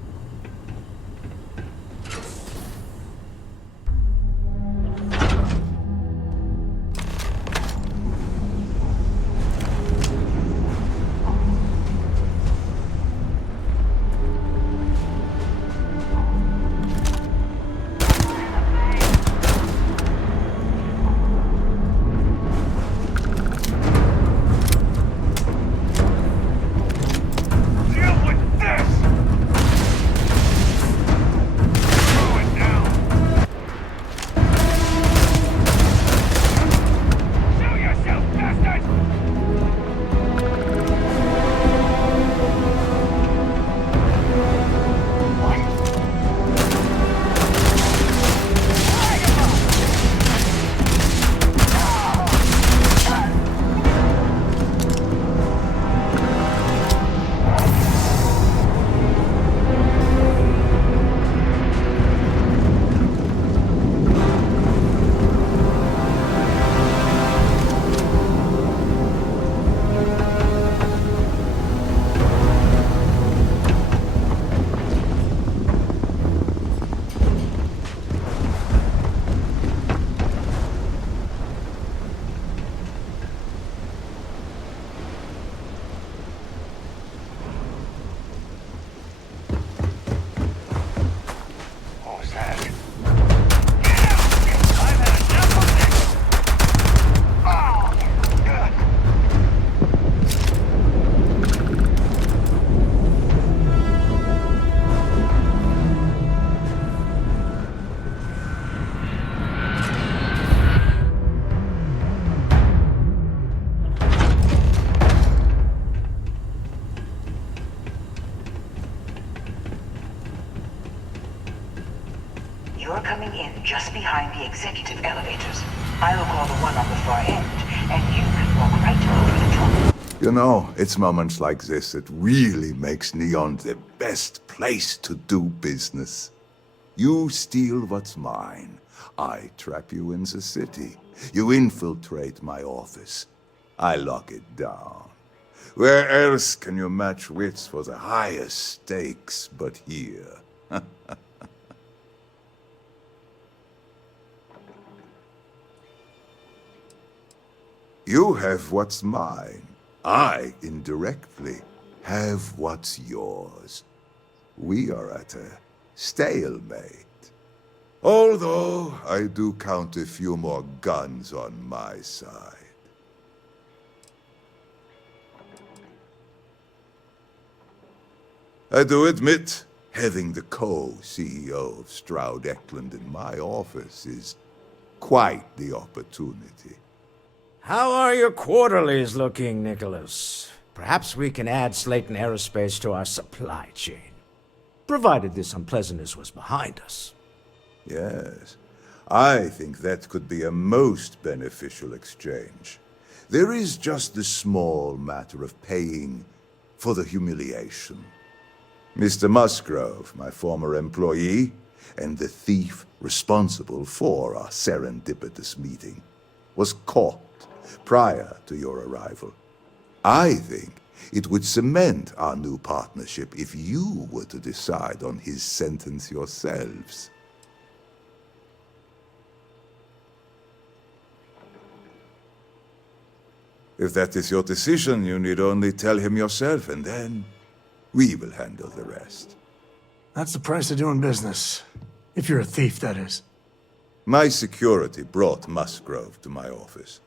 You're coming in just behind the executive elevators. I'll call the one on the far end, and you can walk right over the top. You know, it's moments like this that really makes Neon the best place to do business. You steal what's mine. I trap you in the city. You infiltrate my office. I lock it down. Where else can you match wits for the highest stakes but here? You have what's mine. I, indirectly, have what's yours. We are at a stalemate. Although, I do count a few more guns on my side. I do admit, having the co-CEO of Stroud Eklund in my office is quite the opportunity. How are your quarterlies looking, Nicholas? Perhaps we can add Slayton Aerospace to our supply chain, provided this unpleasantness was behind us. Yes, I think that could be a most beneficial exchange. There is just the small matter of paying for the humiliation. Mr. Musgrove, my former employee, and the thief responsible for our serendipitous meeting, was caught prior to your arrival. I think it would cement our new partnership if you were to decide on his sentence yourselves. If that is your decision, you need only tell him yourself, and then we will handle the rest. That's the price of doing business. If you're a thief, that is. My security brought Musgrove to my office.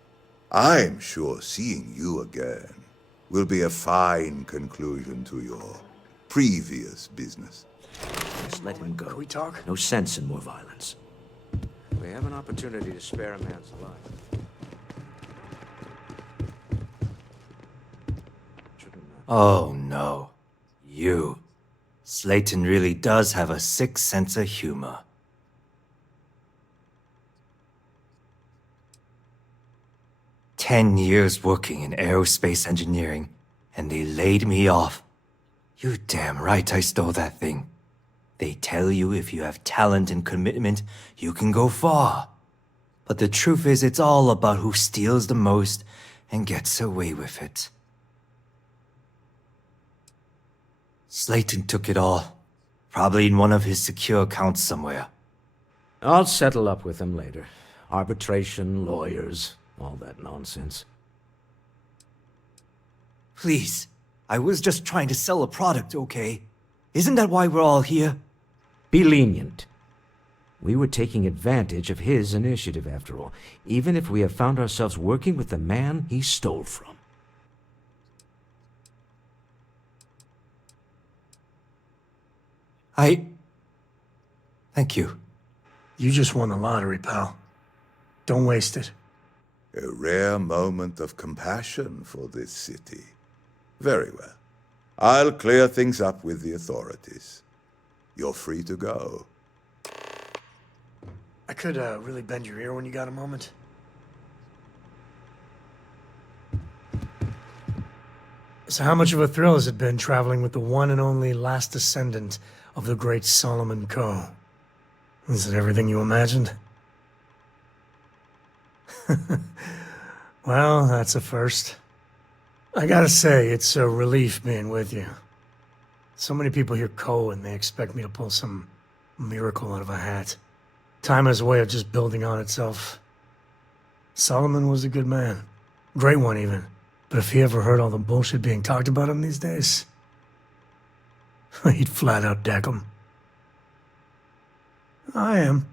I'm sure seeing you again will be a fine conclusion to your previous business. Just let him go. Can we talk? No sense in more violence. We have an opportunity to spare a man's life. Oh no. You. Slayton really does have a sick sense of humor. "10 years working in aerospace engineering, and they laid me off. You damn right I stole that thing. They tell you if you have talent and commitment, you can go far. But the truth is, it's all about who steals the most and gets away with it. Slayton took it all. Probably in one of his secure accounts somewhere. I'll settle up with him later. Arbitration, lawyers, all that nonsense. Please, I was just trying to sell a product, okay? Isn't that why we're all here? Be lenient. We were taking advantage of his initiative, after all, even if we have found ourselves working with the man he stole from. Thank you. You just won the lottery, pal. Don't waste it. A rare moment of compassion for this city. Very well. I'll clear things up with the authorities. You're free to go. I could really bend your ear when you got a moment. So how much of a thrill has it been traveling with the one and only last descendant of the great Solomon Coe? Is it everything you imagined? Well, that's a first. I gotta say, it's a relief being with you. So many people hear Coe and they expect me to pull some miracle out of a hat. Time has a way of just building on itself. Solomon was a good man. Great one, even. But if he ever heard all the bullshit being talked about him these days, he'd flat out deck him. I am.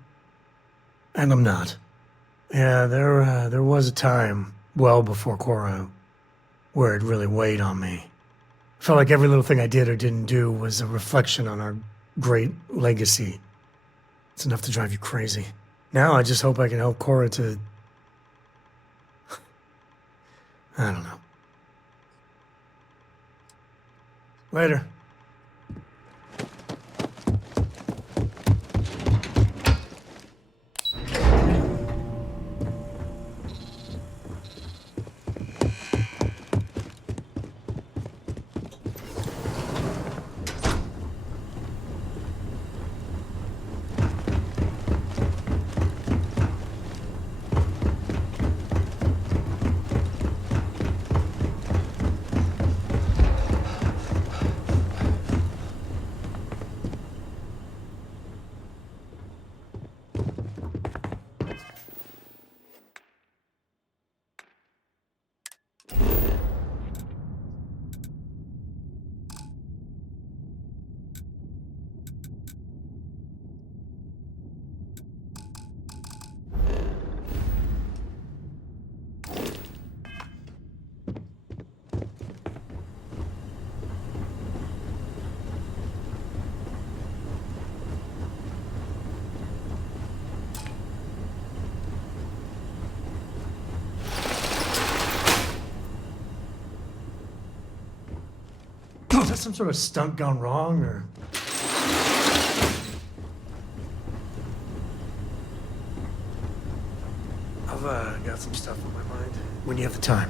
And I'm not. Yeah, there was a time, well before Cora, where it really weighed on me. Felt like every little thing I did or didn't do was a reflection on our great legacy. It's enough to drive you crazy. Now I just hope I can help Cora to... I don't know. Later. some sort of stunt gone wrong, or... I've got some stuff on my mind. When you have the time.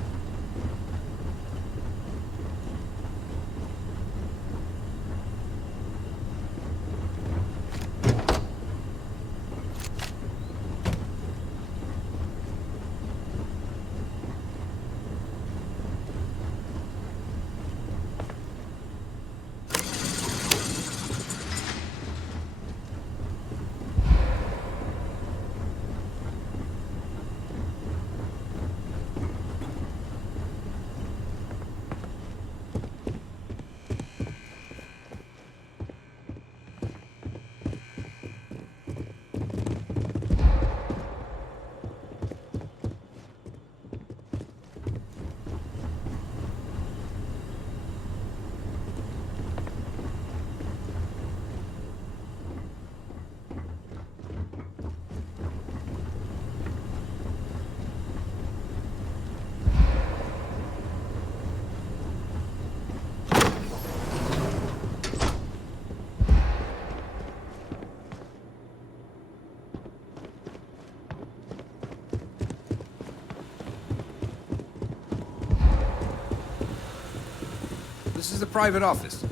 This is the private office.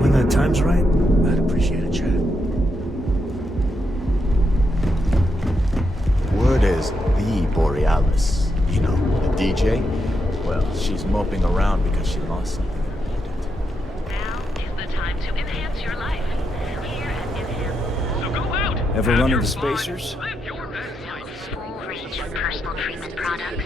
When the time's right, I'd appreciate it, Chad. Word is the Borealis. You know, the DJ? Well, she's moping around because she lost something important. Now is the time to enhance your life. Here at Enhance. So go out! Ever run into spacers? Live your best life. Full range of personal treatment products.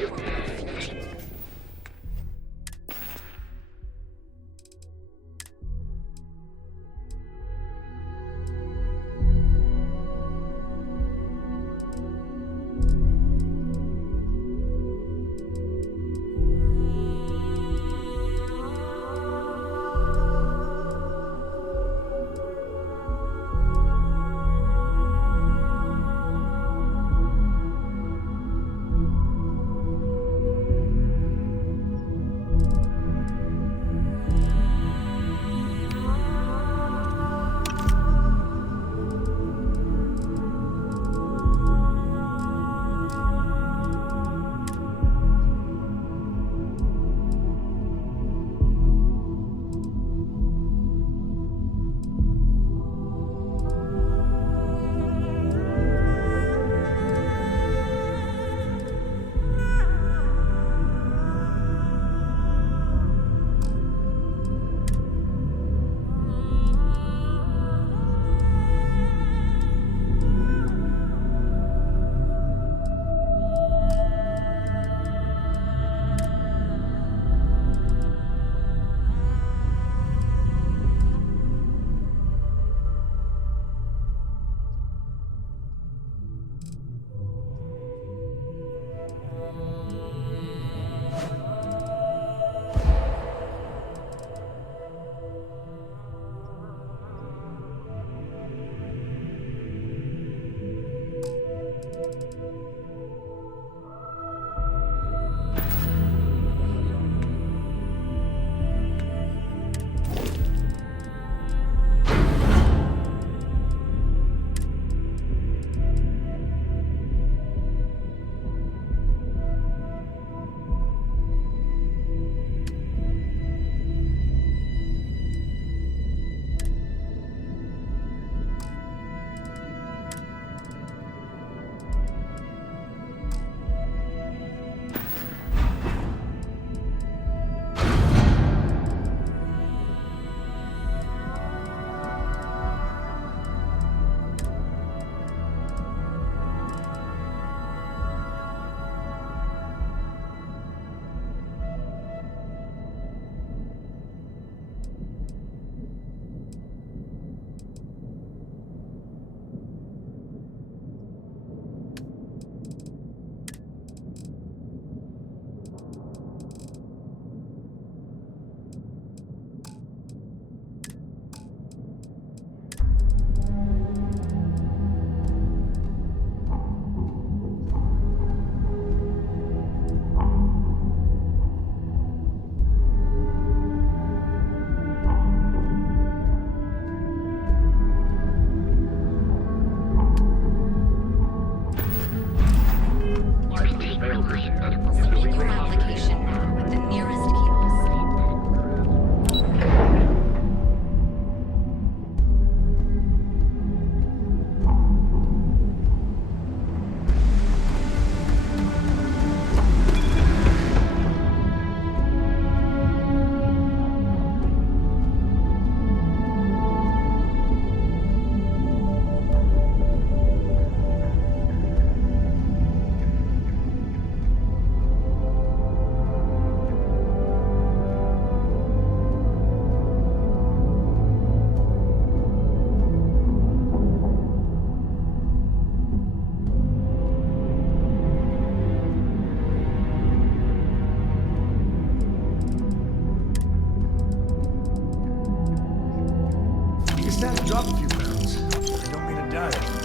had to drop a few pounds. I don't mean a diet.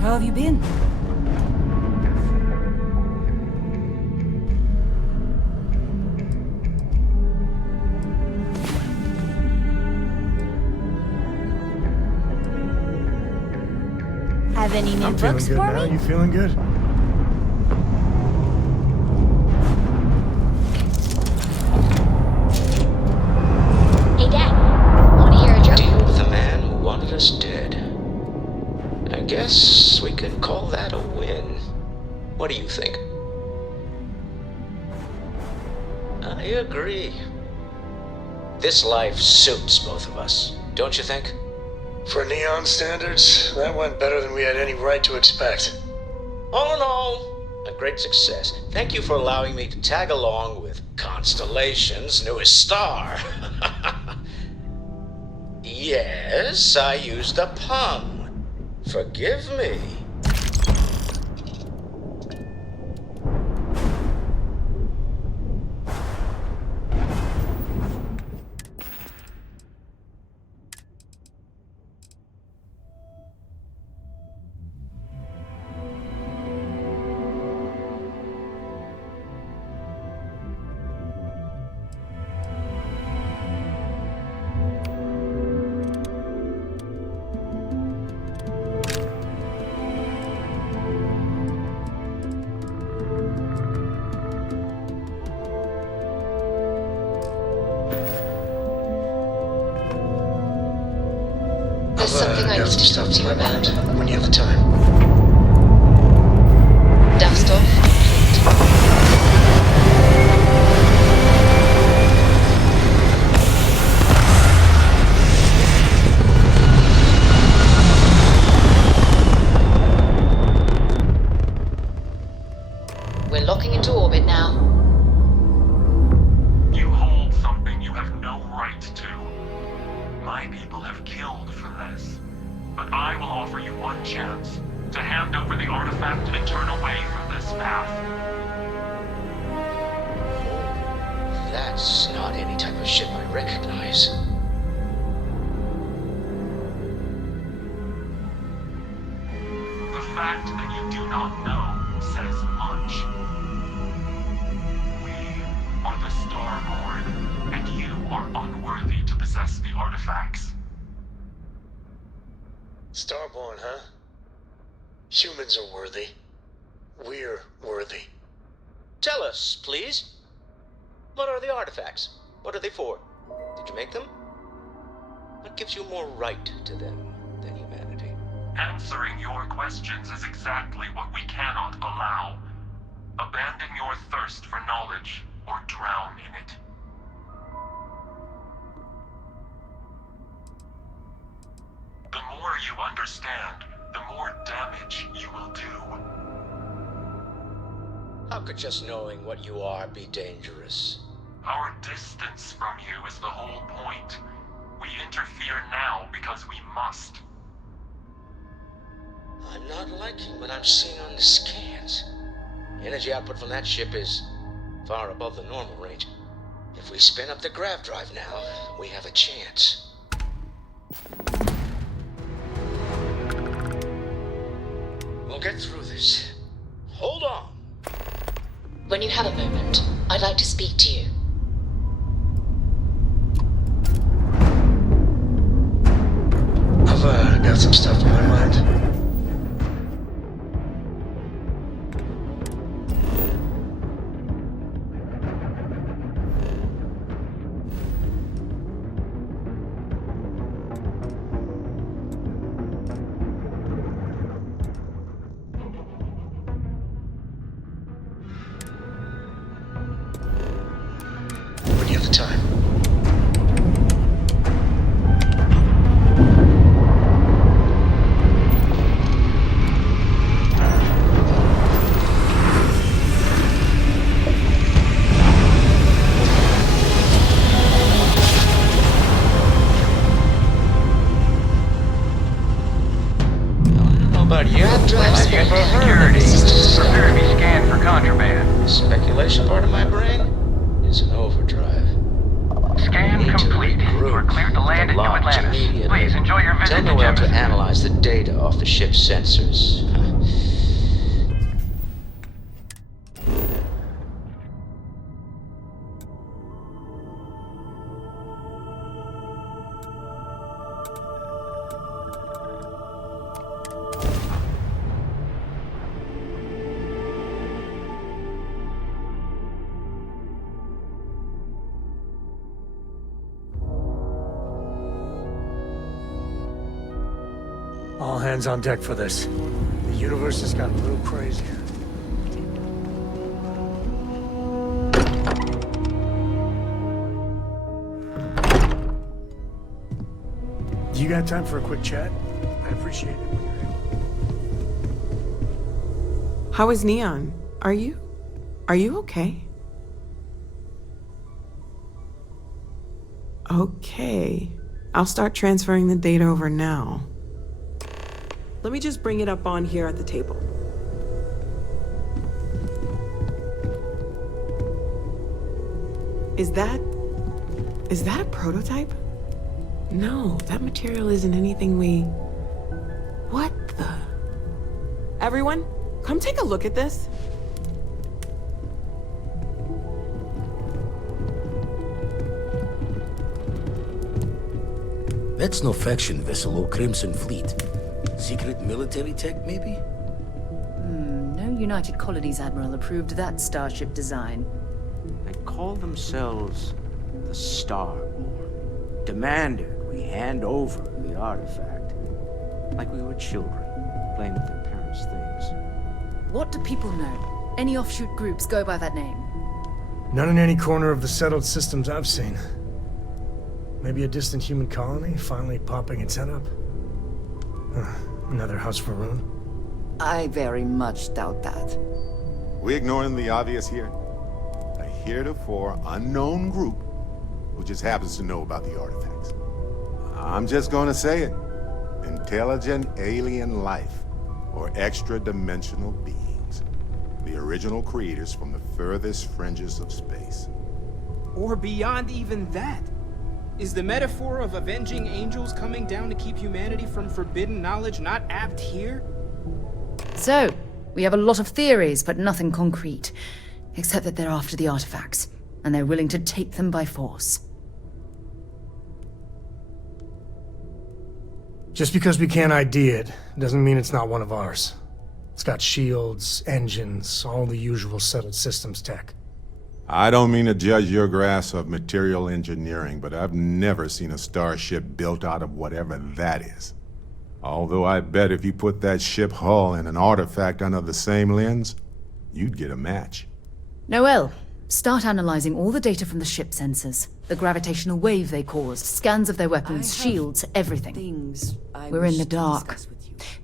How have you been? Have any new I'm feeling books good for now. me? You feeling good? Hey, Dad. Want to hear a joke? Deal with the man who wanted us dead. I guess we can call that a win. What do you think? I agree. This life suits both of us, don't you think? For Neon standards, that went better than we had any right to expect. All in all, a great success. Thank you for allowing me to tag along with Constellation's newest star. Yes, I used a pun. Forgive me. There's something I need to talk to you about. When you have the time. Dust off. We're locking into orbit now. You hold something you have no right to. My people have killed for this. But I will offer you one chance to hand over the artifact and turn away from this path. That's not any type of ship I recognize. The fact that you do not know says much. We are the Starborn, and you are unworthy to possess the artifacts. Starborn, huh? Humans are worthy. We're worthy. Tell us, please. What are the artifacts? What are they for? Did you make them? What gives you more right to them than humanity? Answering your questions is exactly what we cannot allow. Abandon your thirst for knowledge, or drown in it. The more you understand, the more damage you will do. How could just knowing what you are be dangerous? Our distance from you is the whole point. We interfere now because we must. I'm not liking what I'm seeing on the scans. Energy output from that ship is far above the normal range. If we spin up the grav drive now, we have a chance. get through this. Hold on. When you have a moment, I'd like to speak to you. I've got some stuff on my mind. When do you have the time? But you have drive security. Prepare to be scanned for contraband. Speculation part of my brain is an overdrive. Scan complete. You are cleared to land at New Atlantis. Please enjoy your visit Tell to Noel to Jefferson. analyze the data off the ship's sensors. All hands on deck for this. The universe has gotten a little crazy. Do you got time for a quick chat? I'd appreciate it when you're able. How is Neon? Are you okay? Okay. I'll start transferring the data over now. Let me just bring it up on here at the table. Is that a prototype? No, that material isn't anything we... What the... Everyone, come take a look at this. That's no faction vessel or Crimson Fleet. Secret military tech, maybe? No United Colonies Admiral approved that starship design. They call themselves the Starborn. Demanded we hand over the artifact. Like we were children, playing with their parents' things. What do people know? Any offshoot groups go by that name? None in any corner of the settled systems I've seen. Maybe a distant human colony finally popping its head up? Another house for Rune? I very much doubt that. We ignoring the obvious here? A heretofore unknown group who just happens to know about the artifacts. I'm just gonna say it. Intelligent alien life, or extra-dimensional beings. The original creators from the furthest fringes of space. Or beyond even that. Is the metaphor of avenging angels coming down to keep humanity from forbidden knowledge not apt here? So, we have a lot of theories, but nothing concrete. Except that they're after the artifacts, and they're willing to take them by force. Just because we can't ID it, doesn't mean it's not one of ours. It's got shields, engines, all the usual settled systems tech. I don't mean to judge your grasp of material engineering, but I've never seen a starship built out of whatever that is. Although I bet if you put that ship hull and an artifact under the same lens, you'd get a match. Noel, start analyzing all the data from the ship sensors. The gravitational wave they caused, scans of their weapons, shields, everything. We're in the dark.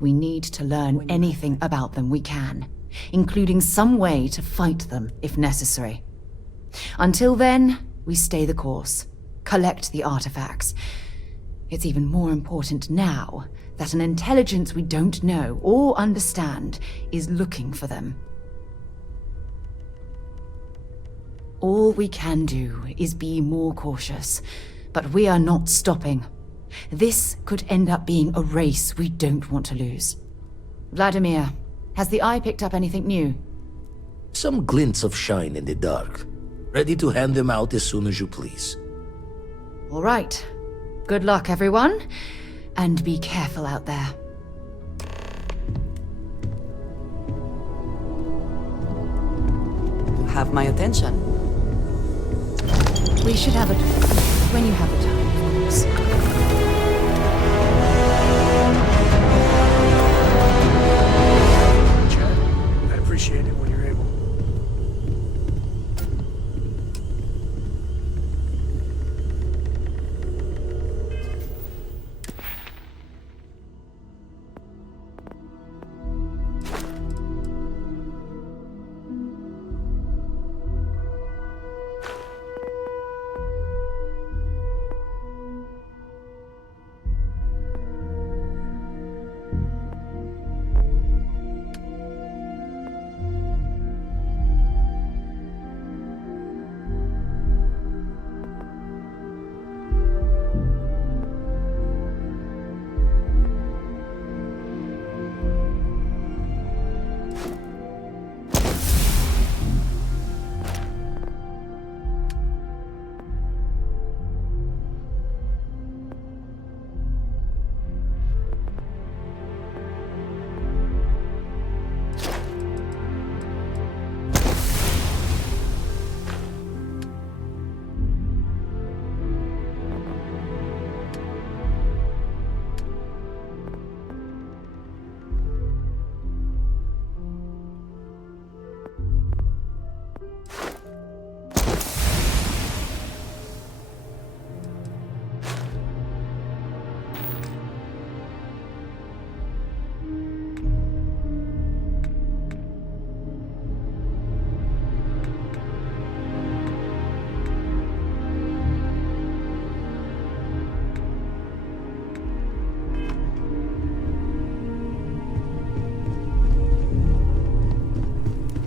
We need to learn anything about them we can, including some way to fight them if necessary. Until then, we stay the course, collect the artifacts. It's even more important now that an intelligence we don't know or understand is looking for them. All we can do is be more cautious, but we are not stopping. This could end up being a race we don't want to lose. Vladimir, Has the Eye picked up anything new? Some glints of shine in the dark. Ready to hand them out as soon as you please. All right. Good luck, everyone. And be careful out there. You have my attention. We should have it when you have the time, of course. Chad, I'd appreciate it when you're able.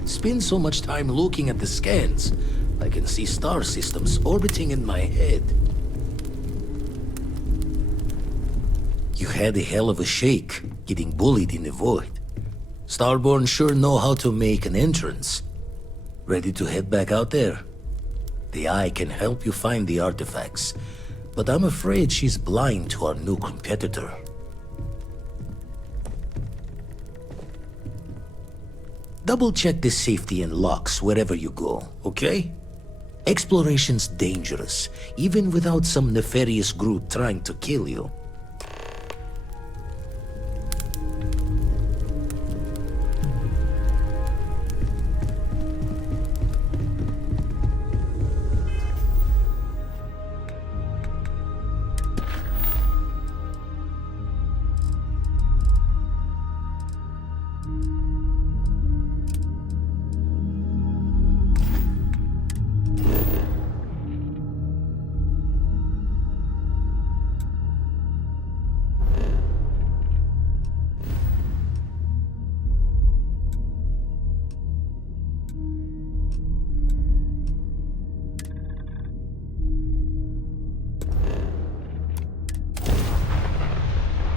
Spend so much time looking at the scans, I can see star systems orbiting in my head. You had a hell of a shake, getting bullied in the void. Starborn sure know how to make an entrance. Ready to head back out there? The Eye can help you find the artifacts, but I'm afraid she's blind to our new competitor. Double-check the safety and locks wherever you go, okay? Exploration's dangerous, even without some nefarious group trying to kill you.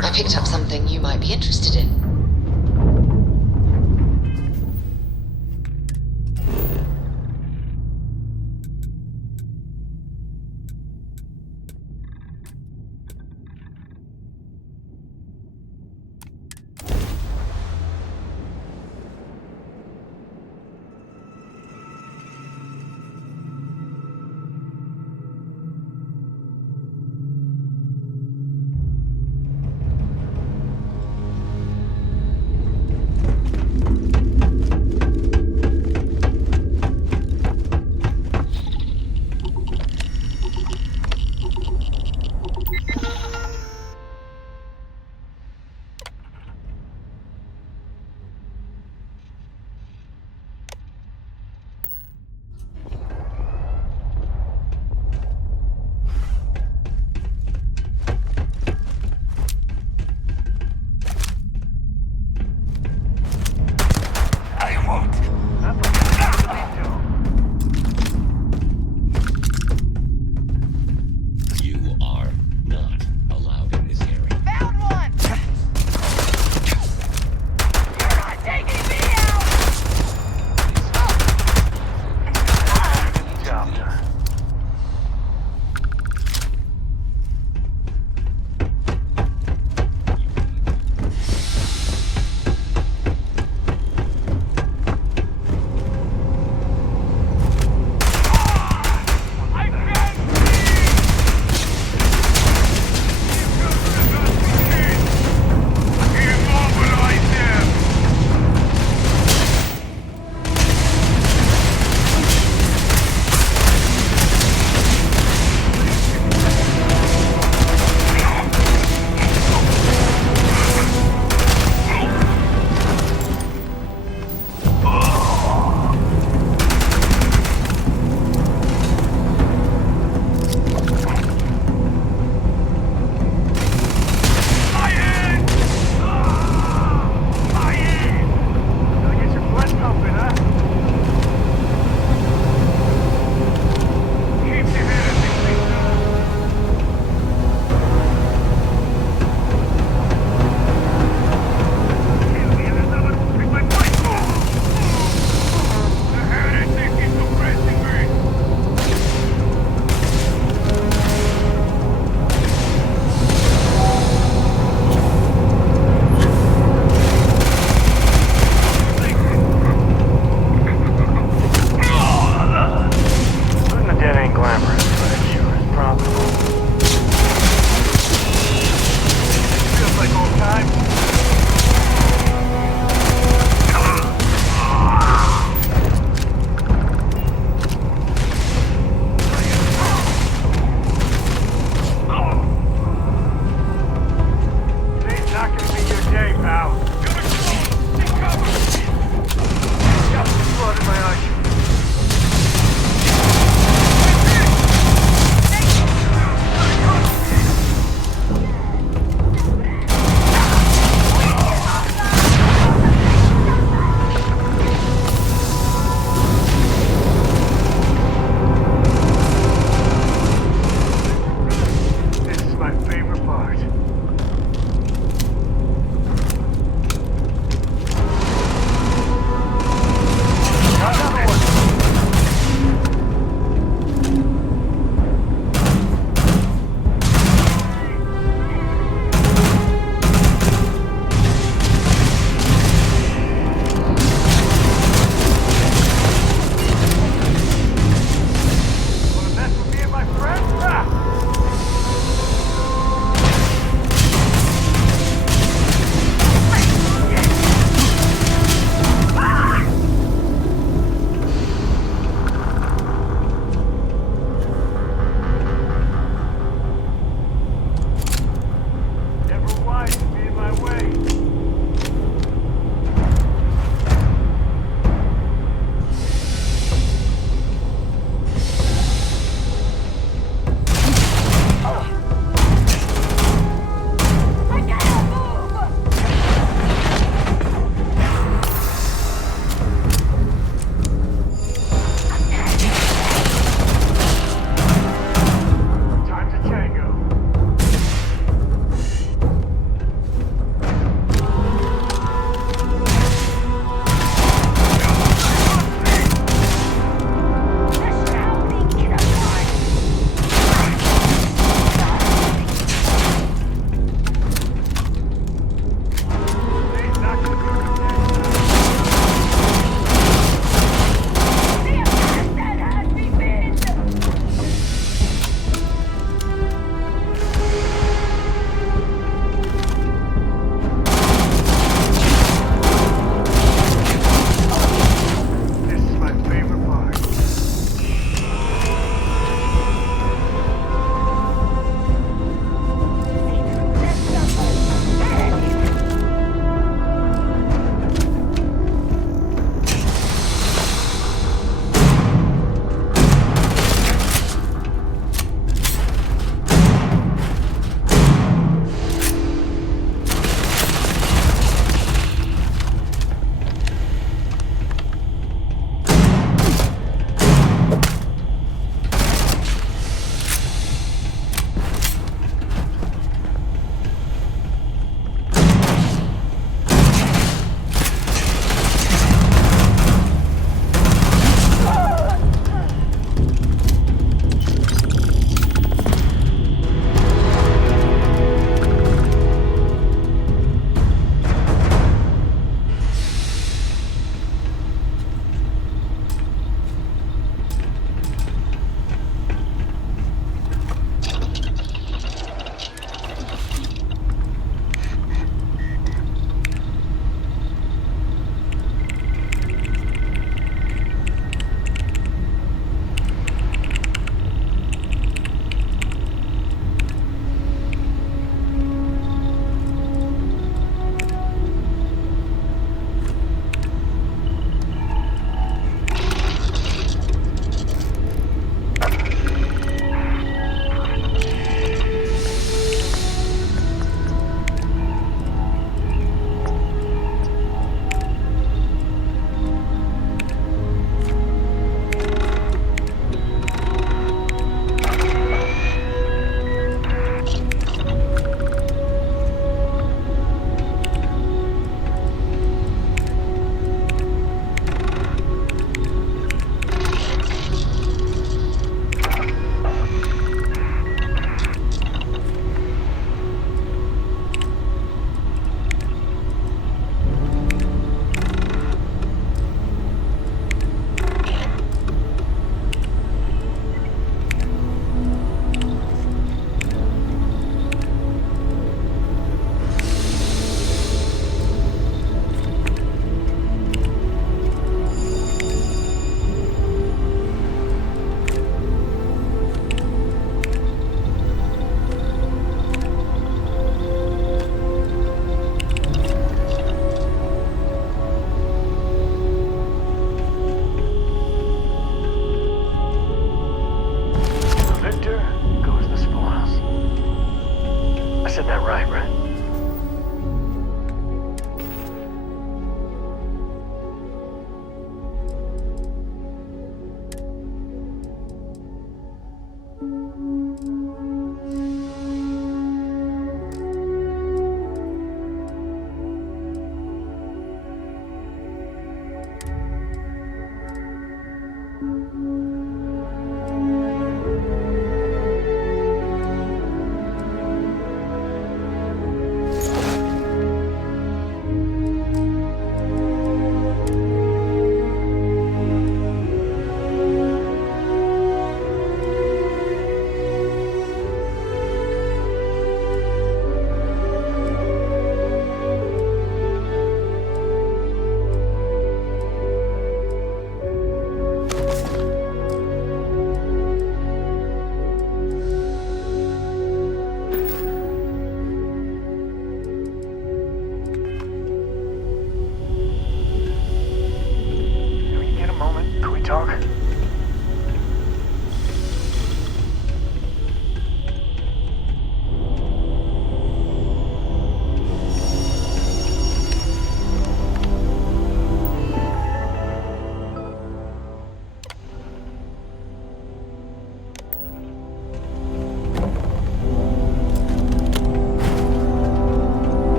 I picked up something you might be interested in.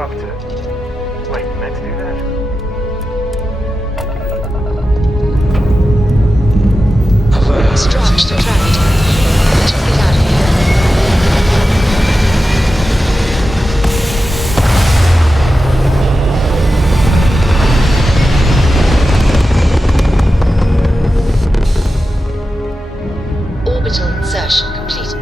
up to... Wait, you meant to do that? Strong contract. Let's get out of here. Orbital insertion completed.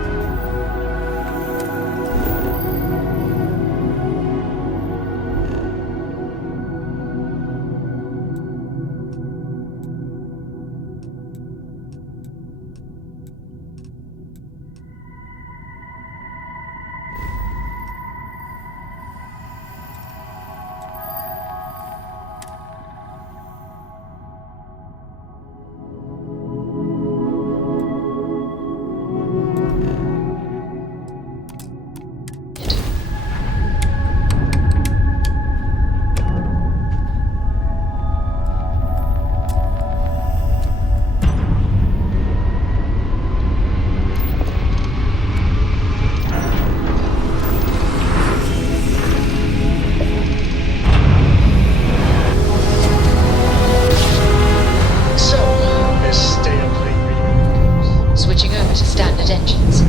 Switching over to standard engines.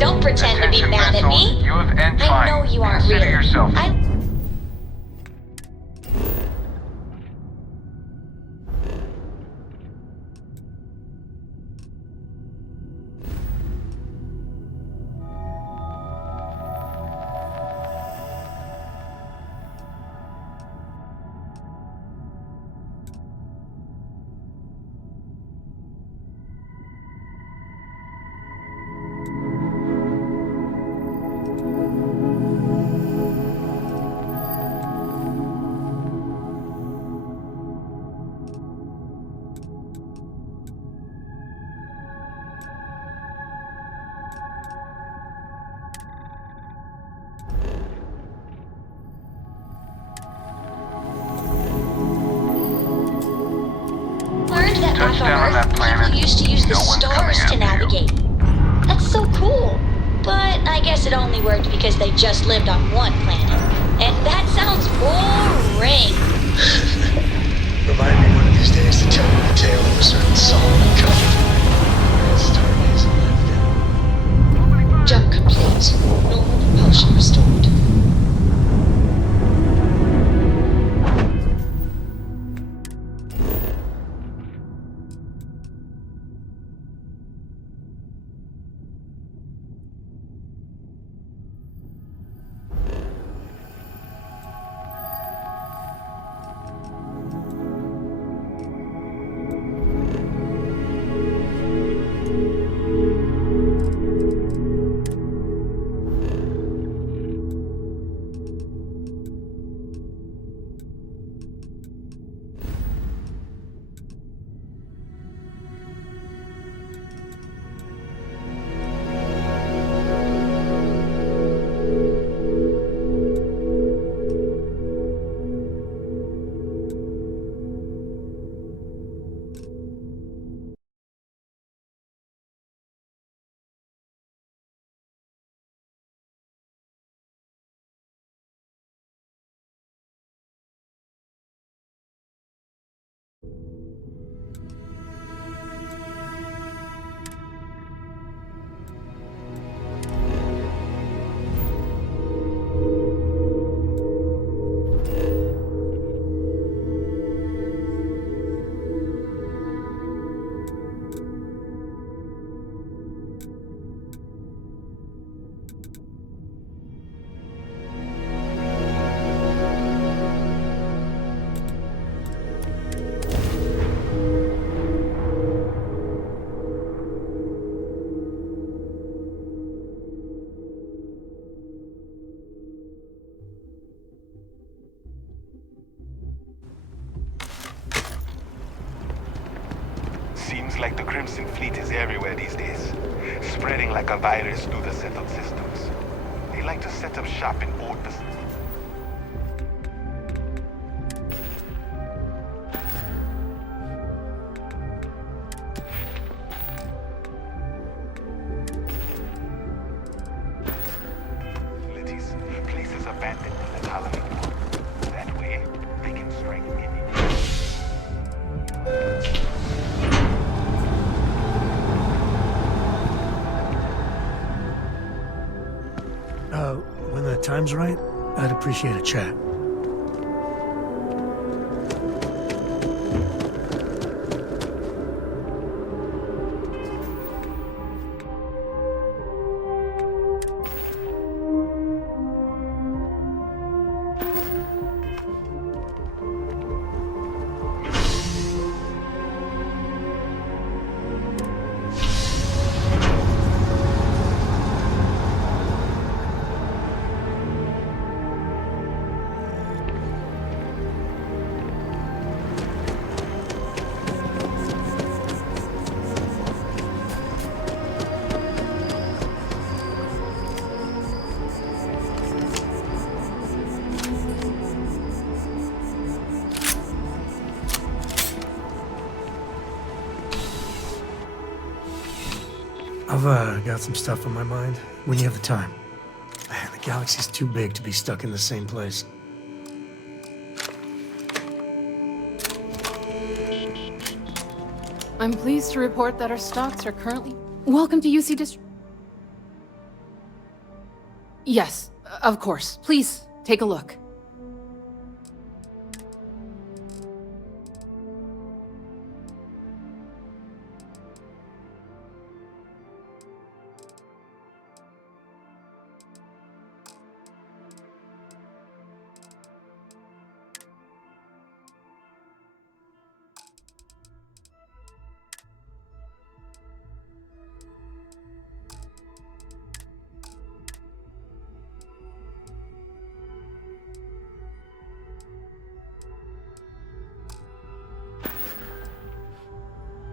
Don't pretend to be mad at me. You have I know you aren't Consider really. yourself. Learned that back Touchdown on on that Earth, planet. people used to use the No one's stars to coming after you. navigate. That's so cool. But I guess it only worked because they just lived on one planet. And that sounds boring. Remind me one of these days to tell you the tale of a certain Solomon Cup. Jump complete. Normal propulsion restored. Seems like the Crimson Fleet is everywhere these days, spreading like a virus through the settled systems. They like to set up shop in old time's right, I'd appreciate a chat. I've got some stuff on my mind when you have the time. Man, the galaxy's too big to be stuck in the same place. I'm pleased to report that our stocks are currently... Welcome to UC Dist... Yes, of course. Please, take a look.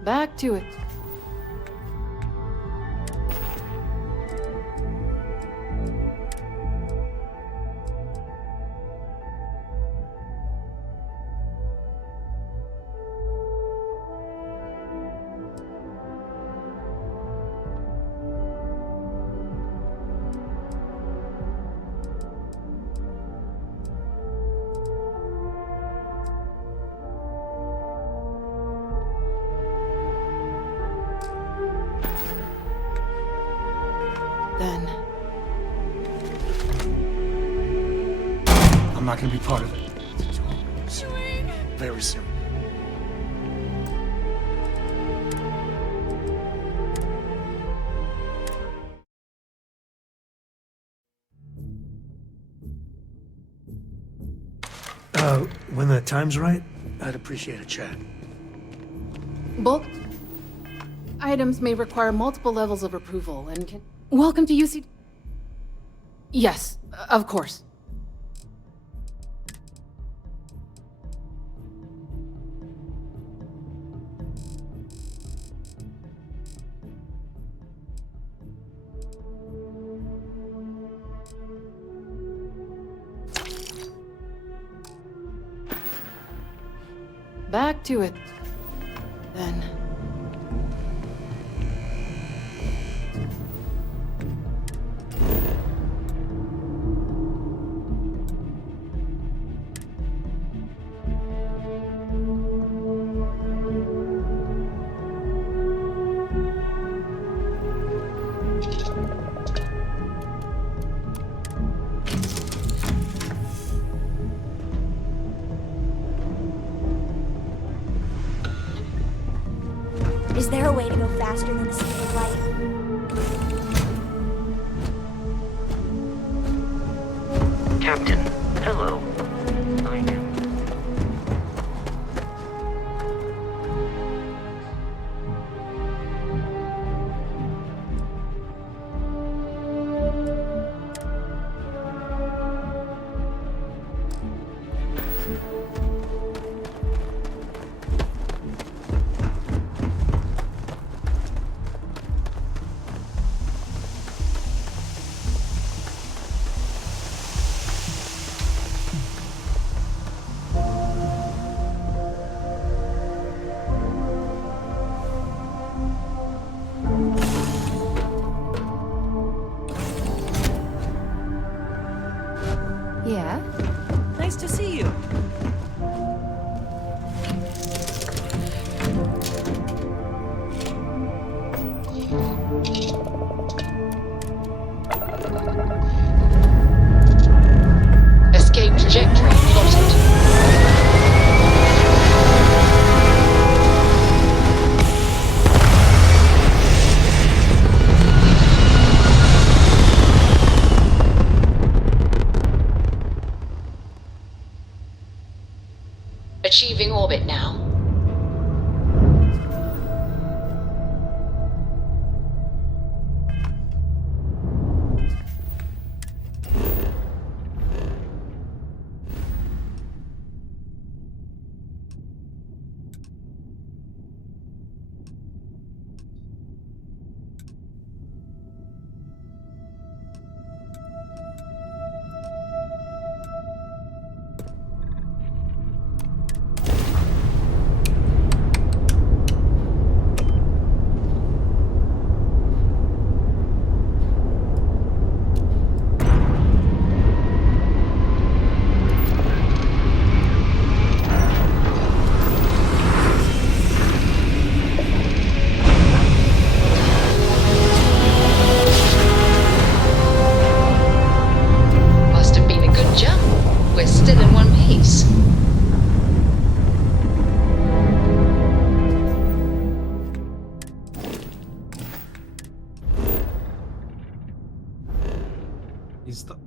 Back to it. Then I'm not gonna be part of it. Very soon. When the time's right, I'd appreciate a chat. bulk items may require multiple levels of approval and can... Welcome to UC... Yes, of course. Back to it, then. Is there a way to go faster than the speed of light? Captain, hello. orbit now.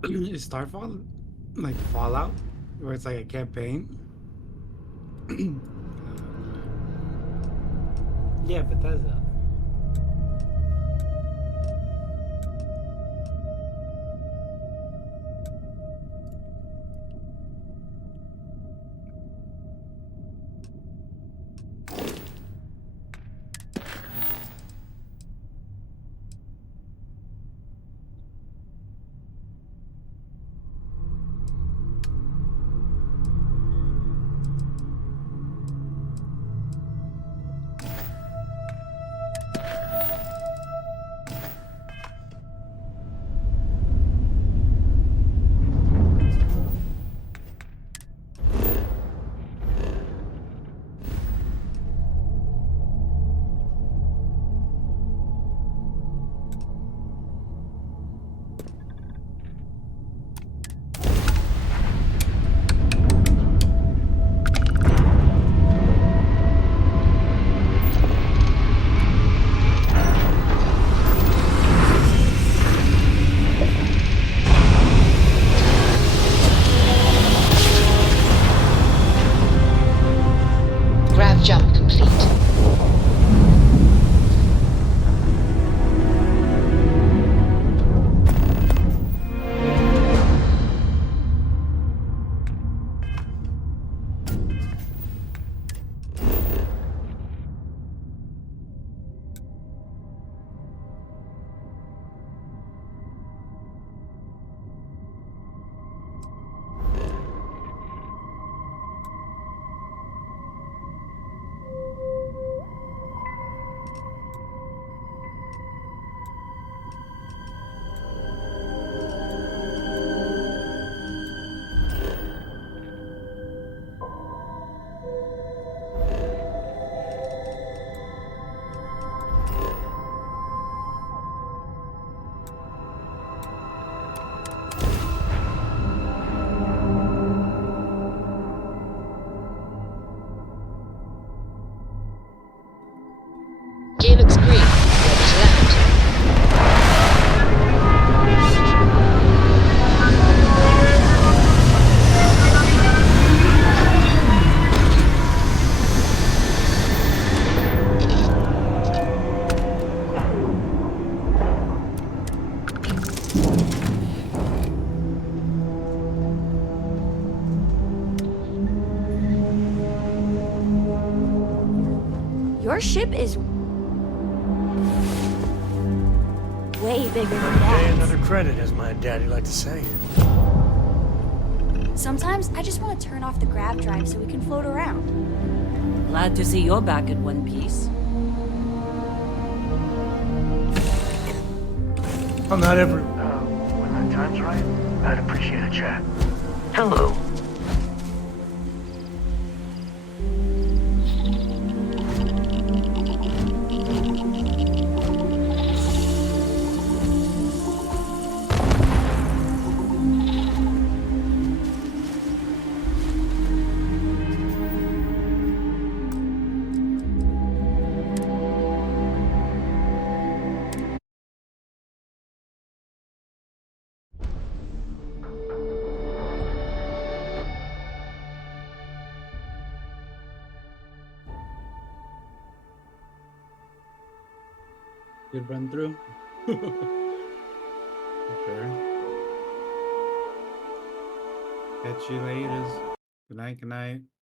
Is Starfield like Fallout, where it's like a campaign? Yeah, Bethesda. Jump complete. Gear looks green. Ready to land. Your ship is way bigger than Another day, that. another credit, as my daddy liked to say. Sometimes I just want to turn off the grav drive so we can float around. Glad to see you're back in one piece. I'm not every... When the time's right, I'd appreciate a chat. Hello. Good run through. Okay. Catch you later. Good night, good night.